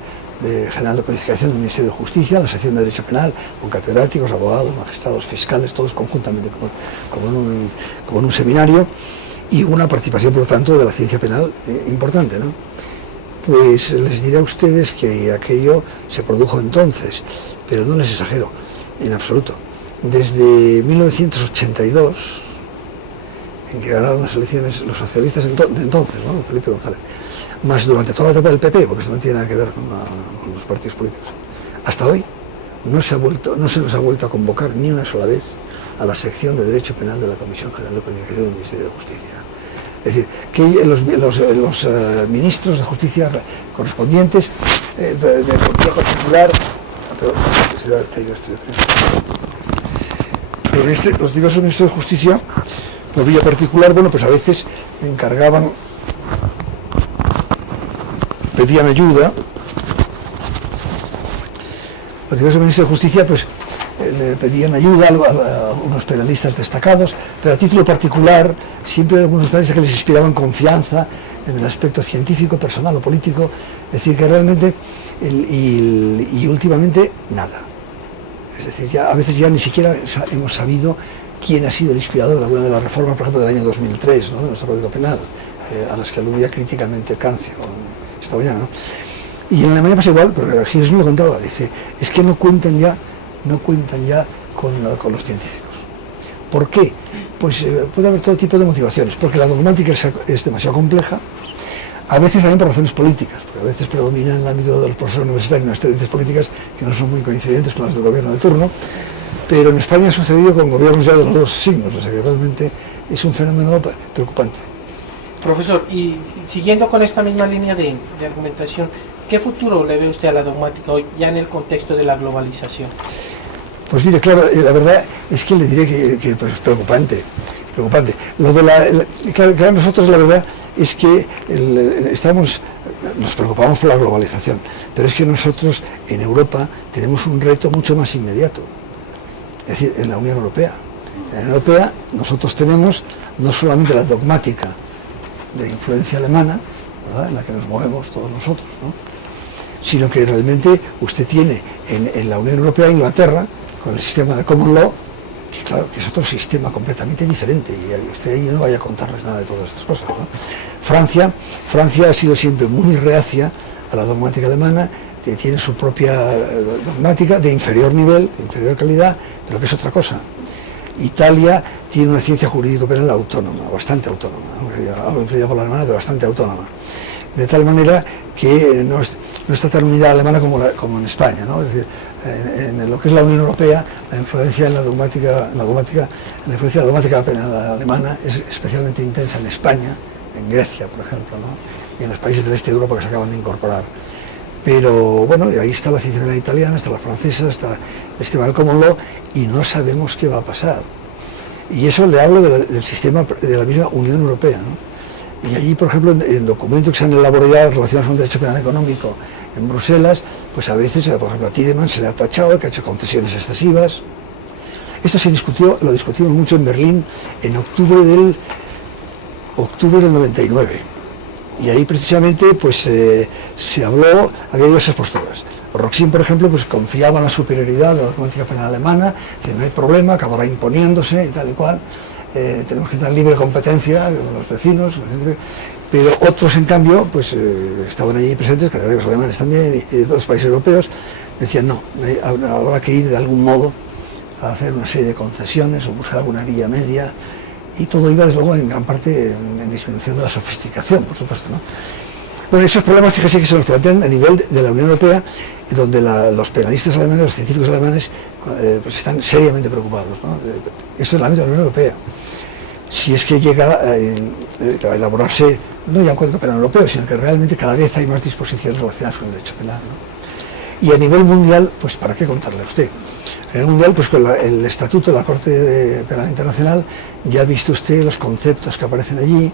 General de Codificación del Ministerio de Justicia, la sección de Derecho Penal, con catedráticos, abogados, magistrados, fiscales, todos conjuntamente, como en un seminario, y una participación, por lo tanto, de la ciencia penal importante, ¿no? Pues les diré a ustedes que aquello se produjo entonces, pero no les exagero, en absoluto. Desde 1982, en que ganaron las elecciones los socialistas de entonces, ¿no? Felipe González, más durante toda la etapa del PP, porque esto no tiene nada que ver con los partidos políticos, hasta hoy no se nos ha vuelto a convocar ni una sola vez a la sección de Derecho Penal de la Comisión General de Codificación del Ministerio de Justicia. Es decir, que los ministros de Justicia correspondientes del Consejo Titular, pero los diversos ministros de Justicia, por vía particular, bueno, pues a veces encargaban, pedían ayuda. Los diversos ministros de Justicia, pues le pedían ayuda a unos penalistas destacados, pero a título particular, siempre algunos penalistas que les inspiraban confianza en el aspecto científico, personal o político, es decir, que realmente, y últimamente, nada. Es decir, ya, a veces ya ni siquiera hemos sabido quién ha sido el inspirador de alguna de las reformas, por ejemplo, del año 2003, ¿no? De nuestro Código Penal, a las que aludía críticamente Cancio esta mañana, ¿no? Y en Alemania pasa igual, pero Giles me lo contaba, dice, es que no cuentan ya con los científicos. ¿Por qué? Pues puede haber todo tipo de motivaciones, porque la dogmática es demasiado compleja, a veces también por razones políticas, porque a veces predomina en el ámbito de los profesores universitarios unas tendencias políticas que no son muy coincidentes con las del gobierno de turno, pero en España ha sucedido con gobiernos ya de los dos signos, o sea que realmente es un fenómeno preocupante. Profesor, y siguiendo con esta misma línea de argumentación, ¿qué futuro le ve usted a la dogmática hoy, ya en el contexto de la globalización? Pues mire, claro, la verdad es que le diré que pues, preocupante. Lo de claro, nosotros la verdad es que estamos nos preocupamos por la globalización, pero es que nosotros en Europa tenemos un reto mucho más inmediato, es decir, en la Unión Europea. En la Unión Europea nosotros tenemos no solamente la dogmática de influencia alemana, ¿verdad?, en la que nos movemos todos nosotros, ¿no?, sino que realmente usted tiene en la Unión Europea Inglaterra, con el sistema de Common Law, que claro, que es otro sistema completamente diferente, y usted ahí no vaya a contarles nada de todas estas cosas, ¿no? Francia ha sido siempre muy reacia a la dogmática alemana, tiene su propia dogmática de inferior nivel, de inferior calidad, pero que es otra cosa. Italia tiene una ciencia jurídico-penal autónoma, bastante autónoma, algo influida por la alemana, pero bastante autónoma. De tal manera que no está tan unida a la alemana como en España, ¿no? Es decir, en lo que es la Unión Europea, la influencia en la dogmática penal alemana es especialmente intensa en España, en Grecia, por ejemplo, ¿no?, y en los países del este de Europa que se acaban de incorporar. Pero bueno, ahí está la ciencia penal italiana, está la francesa, está el sistema del Common Law, y no sabemos qué va a pasar. Y eso le hablo del sistema de la misma Unión Europea, ¿no? Y allí, por ejemplo, en documentos que se han elaborado ya relacionados con el derecho penal económico en Bruselas, pues a veces, por ejemplo, a Tiedemann se le ha tachado que ha hecho concesiones excesivas. Esto lo discutimos mucho en Berlín en octubre del 99. Y ahí precisamente pues se habló, había diversas posturas. Roxin, por ejemplo, pues confiaba en la superioridad de la dogmática penal alemana, que no hay problema, acabará imponiéndose y tal y cual. Tenemos que tener libre competencia con los vecinos, pero otros en cambio pues estaban allí presentes, catedráticos alemanes también y de todos los países europeos, decían no, habrá que ir de algún modo a hacer una serie de concesiones o buscar alguna vía media, y todo iba desde luego en gran parte en disminución de la sofisticación, por supuesto, ¿no? Bueno, esos problemas, fíjese que se los plantean a nivel de la Unión Europea, donde los penalistas alemanes, los científicos alemanes, pues están seriamente preocupados, ¿no? Eso es el ámbito de la Unión Europea. Si es que llega a elaborarse, no ya un código penal europeo, sino que realmente cada vez hay más disposiciones relacionadas con el derecho penal, ¿no? Y a nivel mundial, pues ¿para qué contarle a usted? A nivel mundial, pues con el estatuto de la Corte Penal Internacional, ya ha visto usted los conceptos que aparecen allí.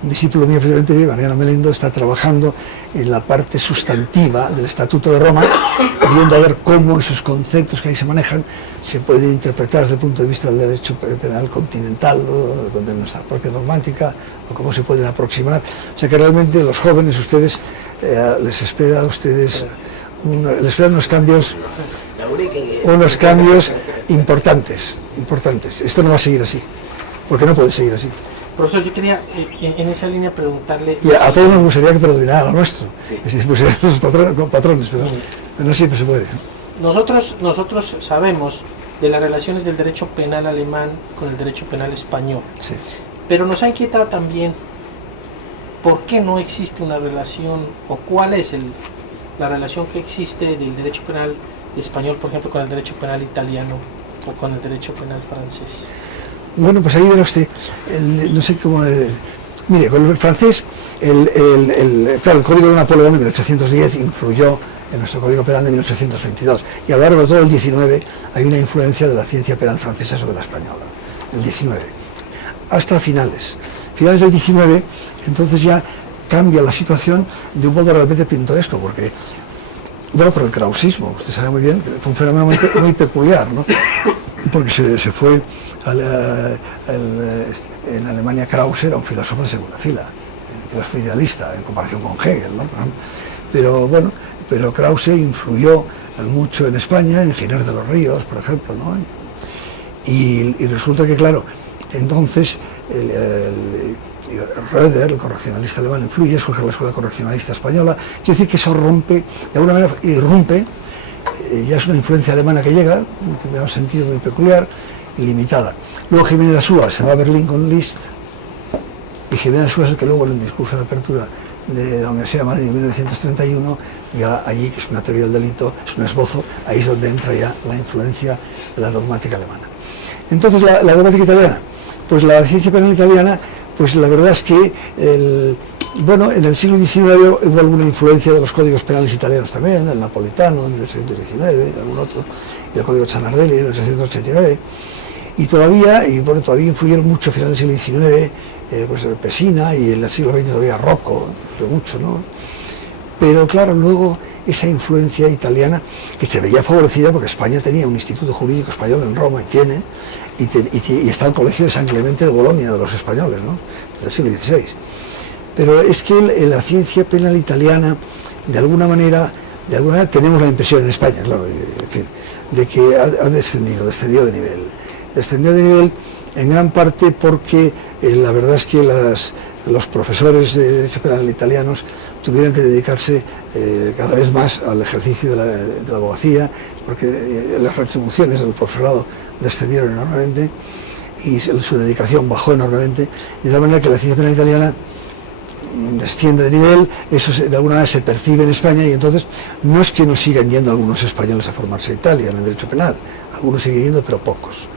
Un discípulo mío, precisamente, Mariano Melendo, está trabajando en la parte sustantiva del Estatuto de Roma, viendo a ver cómo esos conceptos que ahí se manejan se pueden interpretar desde el punto de vista del derecho penal continental, ¿no?, de nuestra propia dogmática, o cómo se pueden aproximar. O sea que realmente los jóvenes, ustedes, les espera a ustedes unos cambios importantes. Esto no va a seguir así, porque no puede seguir así. Profesor, yo quería en esa línea preguntarle... Y a todos nos gustaría que predominara lo nuestro, sí, que se pusieran los patrones, pero no siempre se puede. Nosotros sabemos de las relaciones del derecho penal alemán con el derecho penal español, sí, pero nos ha inquietado también por qué no existe una relación, o cuál es la relación que existe del derecho penal español, por ejemplo, con el derecho penal italiano o con el derecho penal francés. Bueno, pues ahí verá usted, no sé cómo... mire, con el francés, claro, el Código de Napoleón de 1810 influyó en nuestro Código Penal de 1822, y a lo largo de todo el 19 hay una influencia de la ciencia penal francesa sobre la española, el 19, hasta finales del 19, entonces ya cambia la situación de un modo realmente pintoresco, porque, bueno, por el krausismo, usted sabe muy bien, fue un fenómeno muy peculiar, ¿no? Porque se fue en Alemania. Krause era un filósofo de segunda fila, un filósofo idealista en comparación con Hegel, ¿no? Pero Krause influyó mucho en España, en Giner de los Ríos, por ejemplo, ¿no? Y resulta que, claro, entonces Röder, el correccionalista alemán, influye, surge la escuela correccionalista española. Quiero decir que eso rompe, de alguna manera irrumpe. Ya es una influencia alemana que llega, en un sentido muy peculiar, limitada. Luego Jiménez Asúa se va a Berlín con Liszt, y Jiménez Asúa es el que luego en el discurso de apertura de la Universidad de Madrid en 1931, ya allí, que es una teoría del delito, es un esbozo, ahí es donde entra ya la influencia de la dogmática alemana. Entonces, la dogmática italiana, pues la ciencia penal italiana, pues la verdad es que en el siglo XIX hubo alguna influencia de los códigos penales italianos también, el napolitano de 1819, algún otro, y el código de Zanardelli de 1889, y todavía influyeron mucho a finales del siglo XIX, pues Pesina, y en el siglo XX todavía Rocco, mucho, ¿no? Pero claro, luego esa influencia italiana que se veía favorecida porque España tenía un instituto jurídico español en Roma, y tiene, y está el Colegio de San Clemente de Bolonia, de los españoles, ¿no?, desde el siglo XVI. Pero es que la ciencia penal italiana, de alguna manera tenemos la impresión en España, claro, en fin, de que ha descendido de nivel. Descendió de nivel en gran parte porque la verdad es que los profesores de Derecho Penal italianos tuvieron que dedicarse cada vez más al ejercicio de la abogacía, porque las retribuciones del profesorado descendieron enormemente y su dedicación bajó enormemente, y de tal manera que la ciencia penal italiana desciende de nivel. Eso de alguna manera se percibe en España, y entonces no es que no sigan yendo algunos españoles a formarse a Italia en el derecho penal, algunos siguen yendo, pero pocos.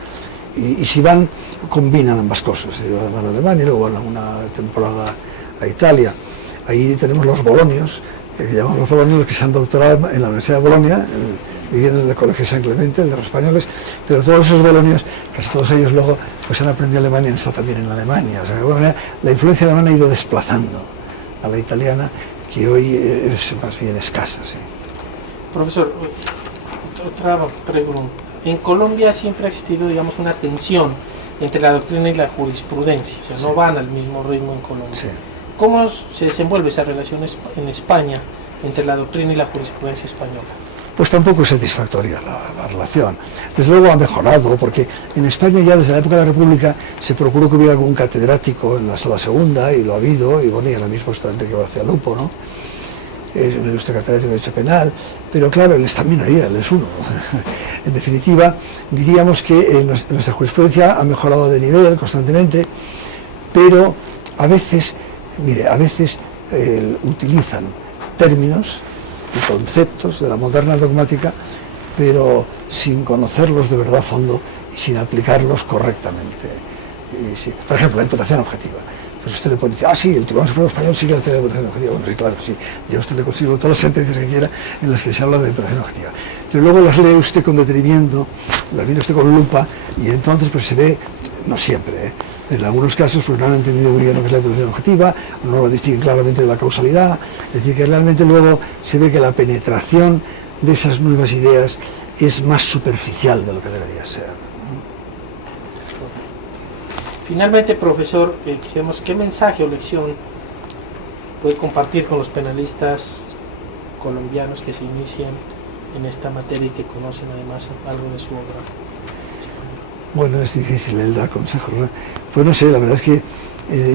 Y si van, combinan ambas cosas, van a Alemania y luego van a una temporada a Italia. Ahí tenemos los bolonios, que llamamos los bolonios, que se han doctorado en la Universidad de Bolonia, viviendo en el Colegio San Clemente, el de los españoles, pero todos esos bolonios, casi todos ellos luego pues han aprendido alemán y han estado también en Alemania. O sea, de alguna manera, la influencia alemana ha ido desplazando a la italiana, que hoy es más bien escasa. Sí. Profesor, otra pregunta. En Colombia siempre ha existido, digamos, una tensión entre la doctrina y la jurisprudencia, o sea, sí, no van al mismo ritmo en Colombia. Sí. ¿Cómo se desenvuelve esa relación en España entre la doctrina y la jurisprudencia española? Pues tampoco es satisfactoria la relación. Desde luego ha mejorado, porque en España ya desde la época de la República se procuró que hubiera algún catedrático en la Sala Segunda, y lo ha habido, y bueno, y ahora mismo está Enrique Barcialupo, ¿no?, es un ilustre catedrático de Derecho Penal, pero claro, él es también ahí, él es uno. En definitiva, diríamos que nuestra jurisprudencia ha mejorado de nivel constantemente, pero a veces, utilizan términos y conceptos de la moderna dogmática, pero sin conocerlos de verdad a fondo y sin aplicarlos correctamente. Por ejemplo, la imputación objetiva. Pues usted le puede decir, sí, el Tribunal Supremo Español sigue la teoría de la imputación objetiva. Bueno, sí, claro, sí. Ya usted le consigo todas las sentencias que quiera en las que se habla de la imputación objetiva. Pero luego las lee usted con detenimiento, las mira usted con lupa, y entonces pues se ve, no siempre, en algunos casos pues no han entendido muy bien lo que es la imputación objetiva, no lo distinguen claramente de la causalidad. Es decir, que realmente luego se ve que la penetración de esas nuevas ideas es más superficial de lo que debería ser. Finalmente, profesor, ¿qué mensaje o lección puede compartir con los penalistas colombianos que se inician en esta materia y que conocen además algo de su obra? Bueno, es difícil el dar consejos, ¿no? Pues no sé, la verdad es que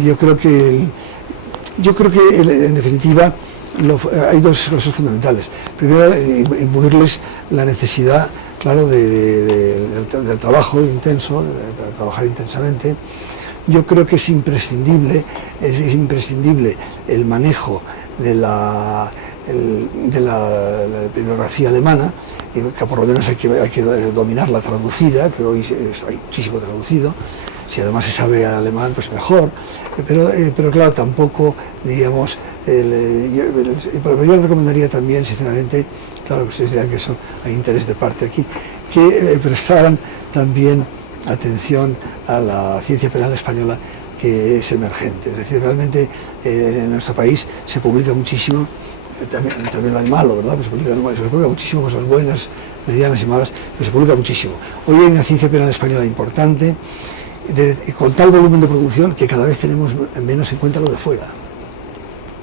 yo creo que en definitiva hay dos cosas fundamentales. Primero, imbuirles la necesidad, claro, del trabajo intenso, de trabajar intensamente. Yo creo que es imprescindible el manejo de la bibliografía alemana, que por lo menos hay que dominar la traducida, que hoy hay muchísimo traducido. Si además se sabe alemán, pues mejor. Pero claro, tampoco, diríamos, yo recomendaría también, sinceramente, claro que ustedes dirán que eso hay interés de parte aquí, que prestaran también atención a la ciencia penal española, que es emergente. Es decir, realmente en nuestro país se publica muchísimo, también lo hay malo, ¿verdad? Pues se publica muchísimo, cosas buenas, medianas y malas, pero se publica muchísimo. Hoy hay una ciencia penal española importante, con tal volumen de producción que cada vez tenemos menos en cuenta lo de fuera.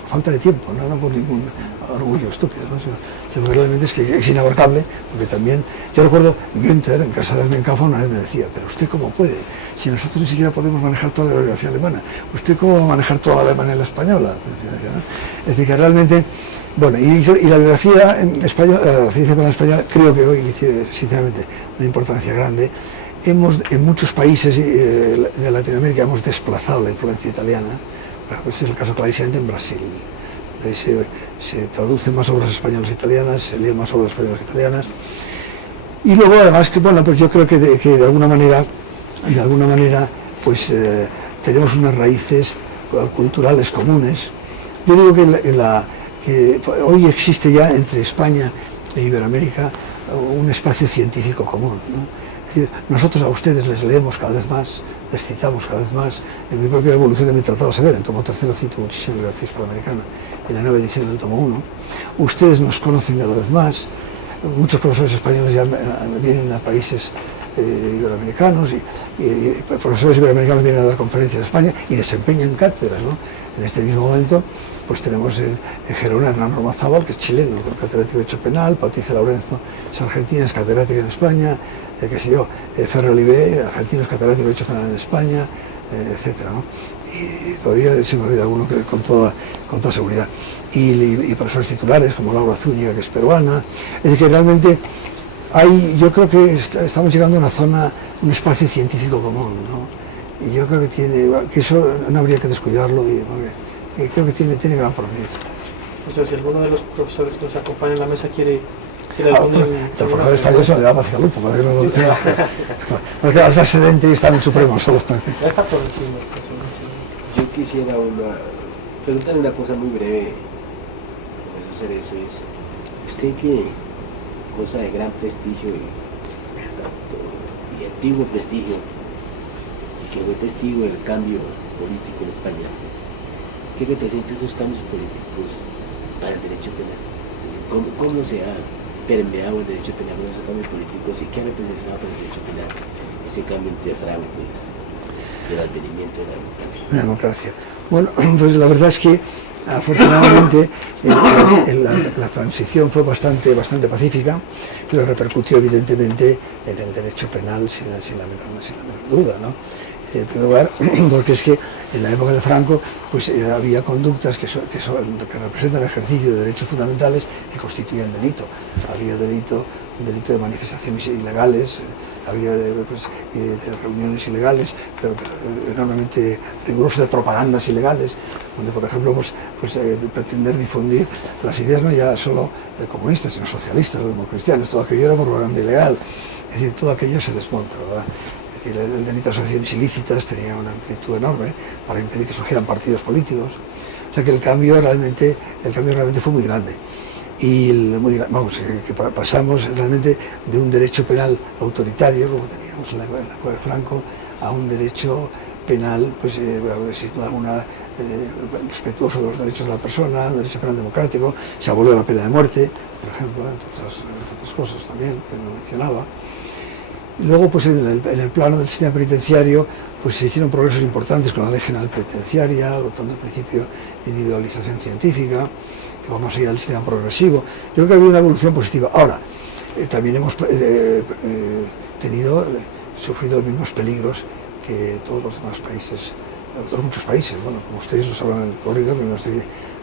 Por falta de tiempo, no por ningún orgullo estúpido, ¿no? Sino que realmente es que es inabarcable, porque también, yo recuerdo, Günther, en casa de Menkaufmann, una vez me decía, pero ¿usted cómo puede? Si nosotros ni siquiera podemos manejar toda la bibliografía alemana, ¿usted cómo va a manejar toda la alemana y la española? ¿No? Es decir, que realmente, bueno, y la bibliografía española, la ciencia penal española, creo que hoy tiene, sinceramente, una importancia grande. En muchos países de Latinoamérica hemos desplazado la influencia italiana. Este es el caso clarísimamente en Brasil. Se traducen más obras españolas e italianas, se leen más obras españolas e italianas. Y luego, además, que bueno, pues yo creo que de alguna manera, pues tenemos unas raíces culturales comunes. Yo digo que hoy existe ya entre España e Iberoamérica un espacio científico común, ¿no? Es decir, nosotros a ustedes les leemos cada vez más, les citamos cada vez más. En mi propia evolución de mi tratado se ve, en el tomo tercero cito muchísimo la biografía hispanoamericana, en la nueva edición del tomo 1. Ustedes nos conocen cada vez más, muchos profesores españoles ya vienen a países iberoamericanos y profesores iberoamericanos vienen a dar conferencias en España y desempeñan cátedras, ¿no? En este mismo momento pues tenemos en Gerona a Hernán Ormazábal, que es chileno, catedrático de Derecho Penal, Patricia Lorenzo es argentina, es catedrática en España, qué sé yo, Ferro Olivé, argentino, es catedrático de Derecho Penal en España, etcétera, ¿no? Y todavía se me olvida alguno que con toda seguridad. Y profesores titulares como Laura Zúñiga, que es peruana. Es decir, que realmente yo creo que estamos llegando a una zona, un espacio científico común, ¿no? Y yo creo que eso no habría que descuidarlo y creo que tiene gran porvenir. O sea, si alguno de los profesores que nos acompañan en la mesa quiere alguna... Los profesores españoles se le da más lupo, para que no lo diga. Porque vas a sedente y están en Supremo solo. Ya está por encima. Yo quisiera preguntarle una cosa muy breve, profesor, eso es, usted que cosa de gran prestigio y antiguo prestigio, y que fue testigo del cambio político en España, ¿qué representa esos cambios políticos para el derecho penal? ¿Cómo se ha permeado el derecho penal con esos cambios políticos y qué ha representado para el derecho penal ese cambio entre Franco y el advenimiento de la democracia? Bueno, pues la verdad es que afortunadamente la transición fue bastante pacífica, pero repercutió evidentemente en el derecho penal sin la menor duda, ¿no? En primer lugar, porque es que en la época de Franco pues había conductas que representan el ejercicio de derechos fundamentales que constituían delito. Había un delito de manifestaciones ilegales, había de reuniones ilegales, pero enormemente riguroso, de propagandas ilegales, donde por ejemplo pretender difundir las ideas no ya solo comunistas, sino socialistas o democristianos, todo aquello era propaganda ilegal. Es decir, todo aquello se desmonta, ¿verdad? Es decir, el delito de asociaciones ilícitas tenía una amplitud enorme para impedir que surgieran partidos políticos. O sea que el cambio realmente fue muy grande. Que pasamos realmente de un derecho penal autoritario, como teníamos en la época de Franco, a un derecho penal, pues, sin duda alguna, respetuoso de los derechos de la persona, un derecho penal democrático. Se abolió la pena de muerte, por ejemplo, entre otras cosas también, que no mencionaba. Y luego, pues en el plano del sistema penitenciario, pues se hicieron progresos importantes con la Ley General Penitenciaria, adoptando el principio de individualización científica, que va más allá del sistema progresivo. Yo creo que había una evolución positiva. Ahora, también hemos sufrido los mismos peligros que todos los demás países, otros muchos países. Bueno, como ustedes lo sabrán en el corrido, que no estoy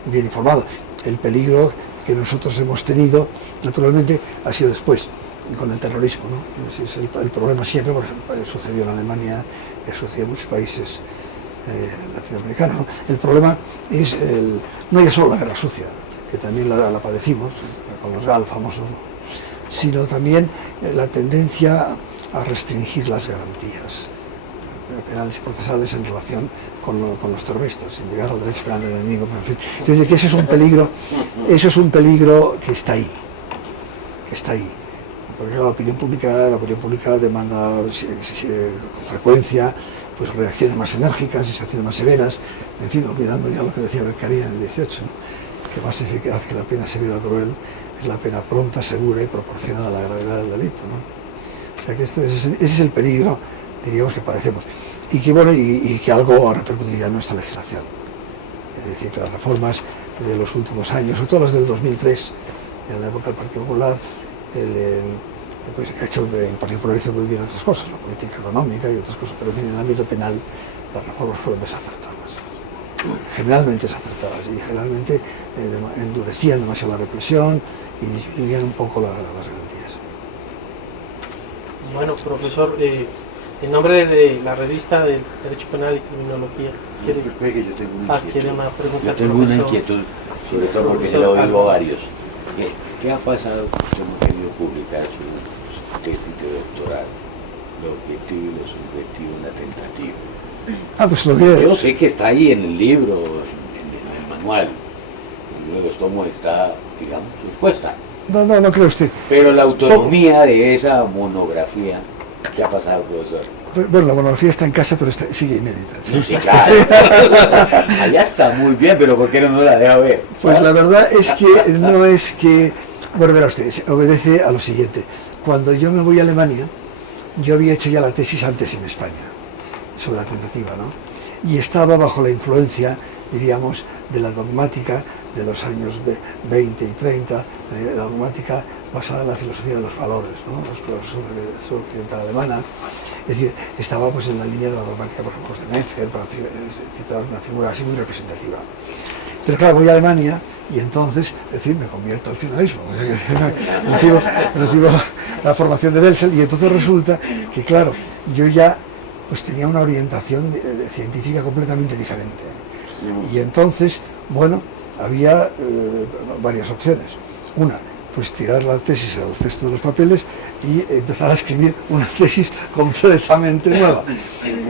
bien informado. El peligro que nosotros hemos tenido, naturalmente, ha sido después, con el terrorismo, ¿no? Es el problema siempre, por ejemplo, sucedió en Alemania, sucedió en muchos países latinoamericanos, ¿no? El problema es, no ya solo la guerra sucia, que también la padecimos, con los GAL famosos, ¿no? Sino también la tendencia a restringir las garantías penales y procesales en relación con los terroristas, sin llegar al derecho penal del enemigo, pero en fin. Es decir, que eso es un peligro que está ahí, porque la opinión pública demanda con frecuencia pues reacciones más enérgicas y acciones más severas, en fin, olvidando ya lo que decía Beccaria en el 18, ¿no? Que más eficaz que la pena severa o cruel es la pena pronta, segura y proporcionada a la gravedad del delito, ¿no? O sea que ese es el peligro, diríamos, que padecemos, y que algo ha repercutido ya en nuestra legislación. Es decir, que las reformas de los últimos años, sobre todo las del 2003, en la época del Partido Popular, pues que ha hecho el Partido Popular hizo muy bien otras cosas, la política económica y otras cosas, pero en el ámbito penal las reformas fueron desacertadas, generalmente desacertadas, y generalmente endurecían demasiado la represión y disminuían un poco las garantías. Bueno, profesor, en nombre de la revista del Derecho Penal y Criminología, ¿quiere una pregunta? Yo tengo una inquietud, sobre todo porque se lo oigo a varios. ¿Qué ha pasado con hemos querido publicar su tesis de doctorado? Lo objetivo y lo subjetivo en la tentativa. Pues lo que... Yo sé que está ahí en el libro, en el manual. En uno de los tomos está, digamos, expuesta. No cree usted. Pero la autonomía de esa monografía, ¿qué ha pasado, profesor? Bueno, la monografía está en casa, pero sigue inédita. Sí, sí, claro. Allá está muy bien, pero ¿por qué no la deja ver? Pues la verdad es que no es que... Bueno, verá usted, obedece a lo siguiente. Cuando yo me voy a Alemania, yo había hecho ya la tesis antes en España, sobre la tentativa, ¿no? Y estaba bajo la influencia, diríamos, de la dogmática de los años 20 y 30, la dogmática basada en la filosofía de los valores, ¿no? La escuela occidental alemana. Es decir, estaba pues en la línea de la dogmática, por ejemplo, de Metzger, para citar una figura así muy representativa. Pero claro, voy a Alemania y entonces, en fin, me convierto al finalismo. Recibo la formación de Welzel y entonces resulta que, claro, yo ya pues tenía una orientación científica completamente diferente. Y entonces, bueno, había varias opciones. Una, pues tirar la tesis al cesto de los papeles y empezar a escribir una tesis completamente nueva.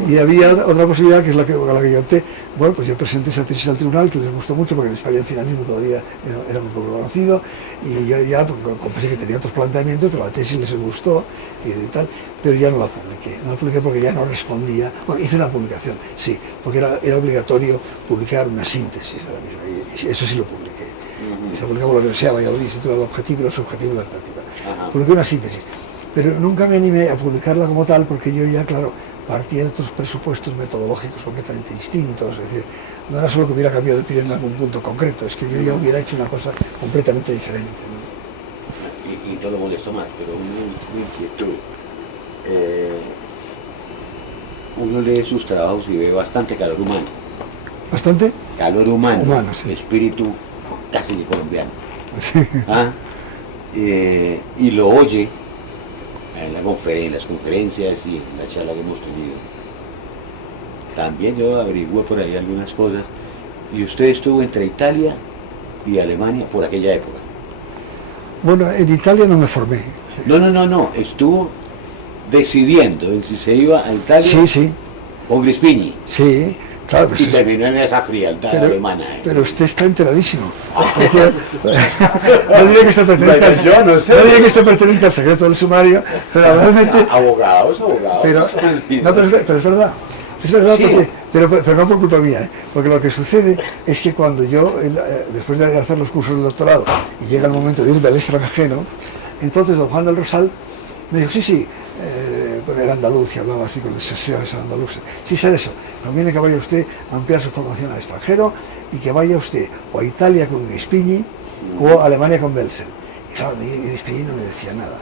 Y había otra posibilidad, que es la que yo opté. Bueno, pues yo presenté esa tesis al tribunal, que les gustó mucho, porque en España el finalismo todavía era muy poco conocido, y yo ya, porque confesé que tenía otros planteamientos, pero la tesis les gustó y tal, pero ya no la publiqué. No la publiqué porque ya no respondía. Bueno, hice una publicación, sí, porque era obligatorio publicar una síntesis de la misma, y eso sí lo publiqué. Y se publicó por la Universidad de Valladolid, se titula El objetivo y los objetivos de la alternativa. Publiqué una síntesis, pero nunca me animé a publicarla como tal, porque yo ya, claro, partía de otros presupuestos metodológicos completamente distintos. Es decir, no era solo que hubiera cambiado de opinión en algún punto concreto, es que yo ya hubiera hecho una cosa completamente diferente, ¿no? Y todo molesto más, pero una inquietud. Uno lee sus trabajos y ve bastante calor humano. ¿Bastante? Calor humano, sí. Espíritu casi colombiano. Sí. Y lo oye en las conferencias y en la charla que hemos tenido. También yo averiguo por ahí algunas cosas. Y usted estuvo entre Italia y Alemania por aquella época. Bueno, en Italia no me formé. No, estuvo decidiendo en si se iba a Italia Sí. o Grispini. Sí, claro. Pues Y terminó en esa frialdad alemana. Pero usted está enteradísimo. No diría que esto pertenece Yo no sé. No diría que esto pertenece al secreto del sumario, pero realmente... Abogados. Pero es verdad. Es verdad, Sí. porque, pero no por culpa mía, porque lo que sucede es que cuando yo, después de hacer los cursos del doctorado, y llega el momento de irme al extranjero, entonces don Juan del Rosal me dijo, sí, bueno, era andaluz y hablaba así con el seseo ese andaluz, sí, sé eso, conviene que vaya usted a ampliar su formación al extranjero y que vaya usted o a Italia con Grispini o a Alemania con Welzel. Y claro, Grispini no me decía nada.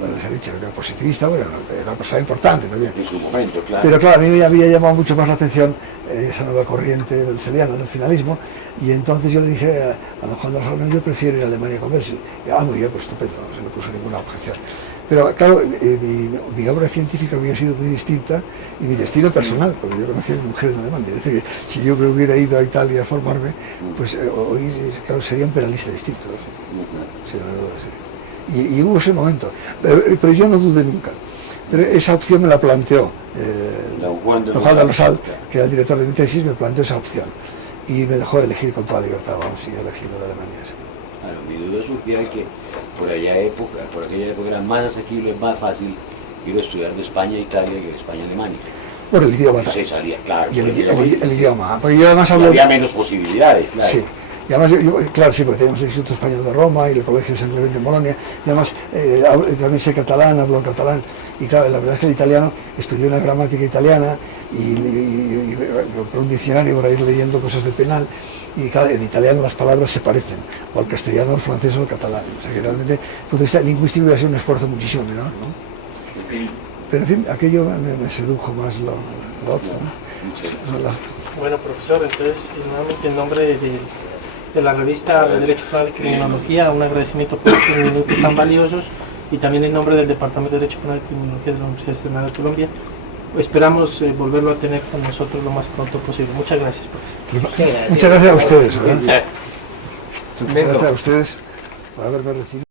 Bueno, les he dicho, era positivista, bueno, era una persona importante también. En su momento, claro. Pero claro, a mí me había llamado mucho más la atención esa nueva corriente welseliana, del finalismo, y entonces yo le dije a don Juan de Rosal, yo prefiero ir a Alemania con Welzel. Y, muy bien, pues estupendo, no se me puso ninguna objeción. Pero claro, mi obra científica había sido muy distinta y mi destino personal, porque yo conocí a mi mujer en Alemania. Es decir, si yo me hubiera ido a Italia a formarme, pues hoy claro, sería un penalista distinto. Sí, la verdad, sí. Y hubo ese momento, pero yo no dudé nunca. Pero esa opción me la planteó don Juan de Rosal, que era el director de mi tesis, me planteó esa opción y me dejó elegir con toda libertad, vamos, y elegí lo de Alemania. Sí. Claro, mi duda sugiere que por aquella época era más asequible, más fácil ir a estudiar de España a Italia que de España a Alemania. Bueno, el idioma. Se salía, claro. Y el idioma, porque yo además hablo... Había menos posibilidades, claro. Sí. Y además, claro, sí, porque tenemos el Instituto Español de Roma y el Colegio de San Clemente en Bolonia, y además también sé catalán, hablo catalán, y claro, la verdad es que el italiano, estudié una gramática italiana y por un diccionario para ir leyendo cosas de penal, y claro, en italiano las palabras se parecen, o al castellano, al francés o al catalán, o sea que realmente, desde el punto de vista lingüístico, hubiera sido un esfuerzo muchísimo menor, ¿no? Pero en fin, aquello me sedujo más lo otro, ¿no? Bueno, profesor, entonces, nuevamente en nombre de la revista de Derecho Penal y Criminología, un agradecimiento por estos minutos tan valiosos, y también en nombre del Departamento de Derecho Penal y Criminología de la Universidad External de Colombia. Esperamos volverlo a tener con nosotros lo más pronto posible. Muchas gracias, profesor. Muchas gracias a ustedes. Muchas gracias a ustedes por haberme recibido.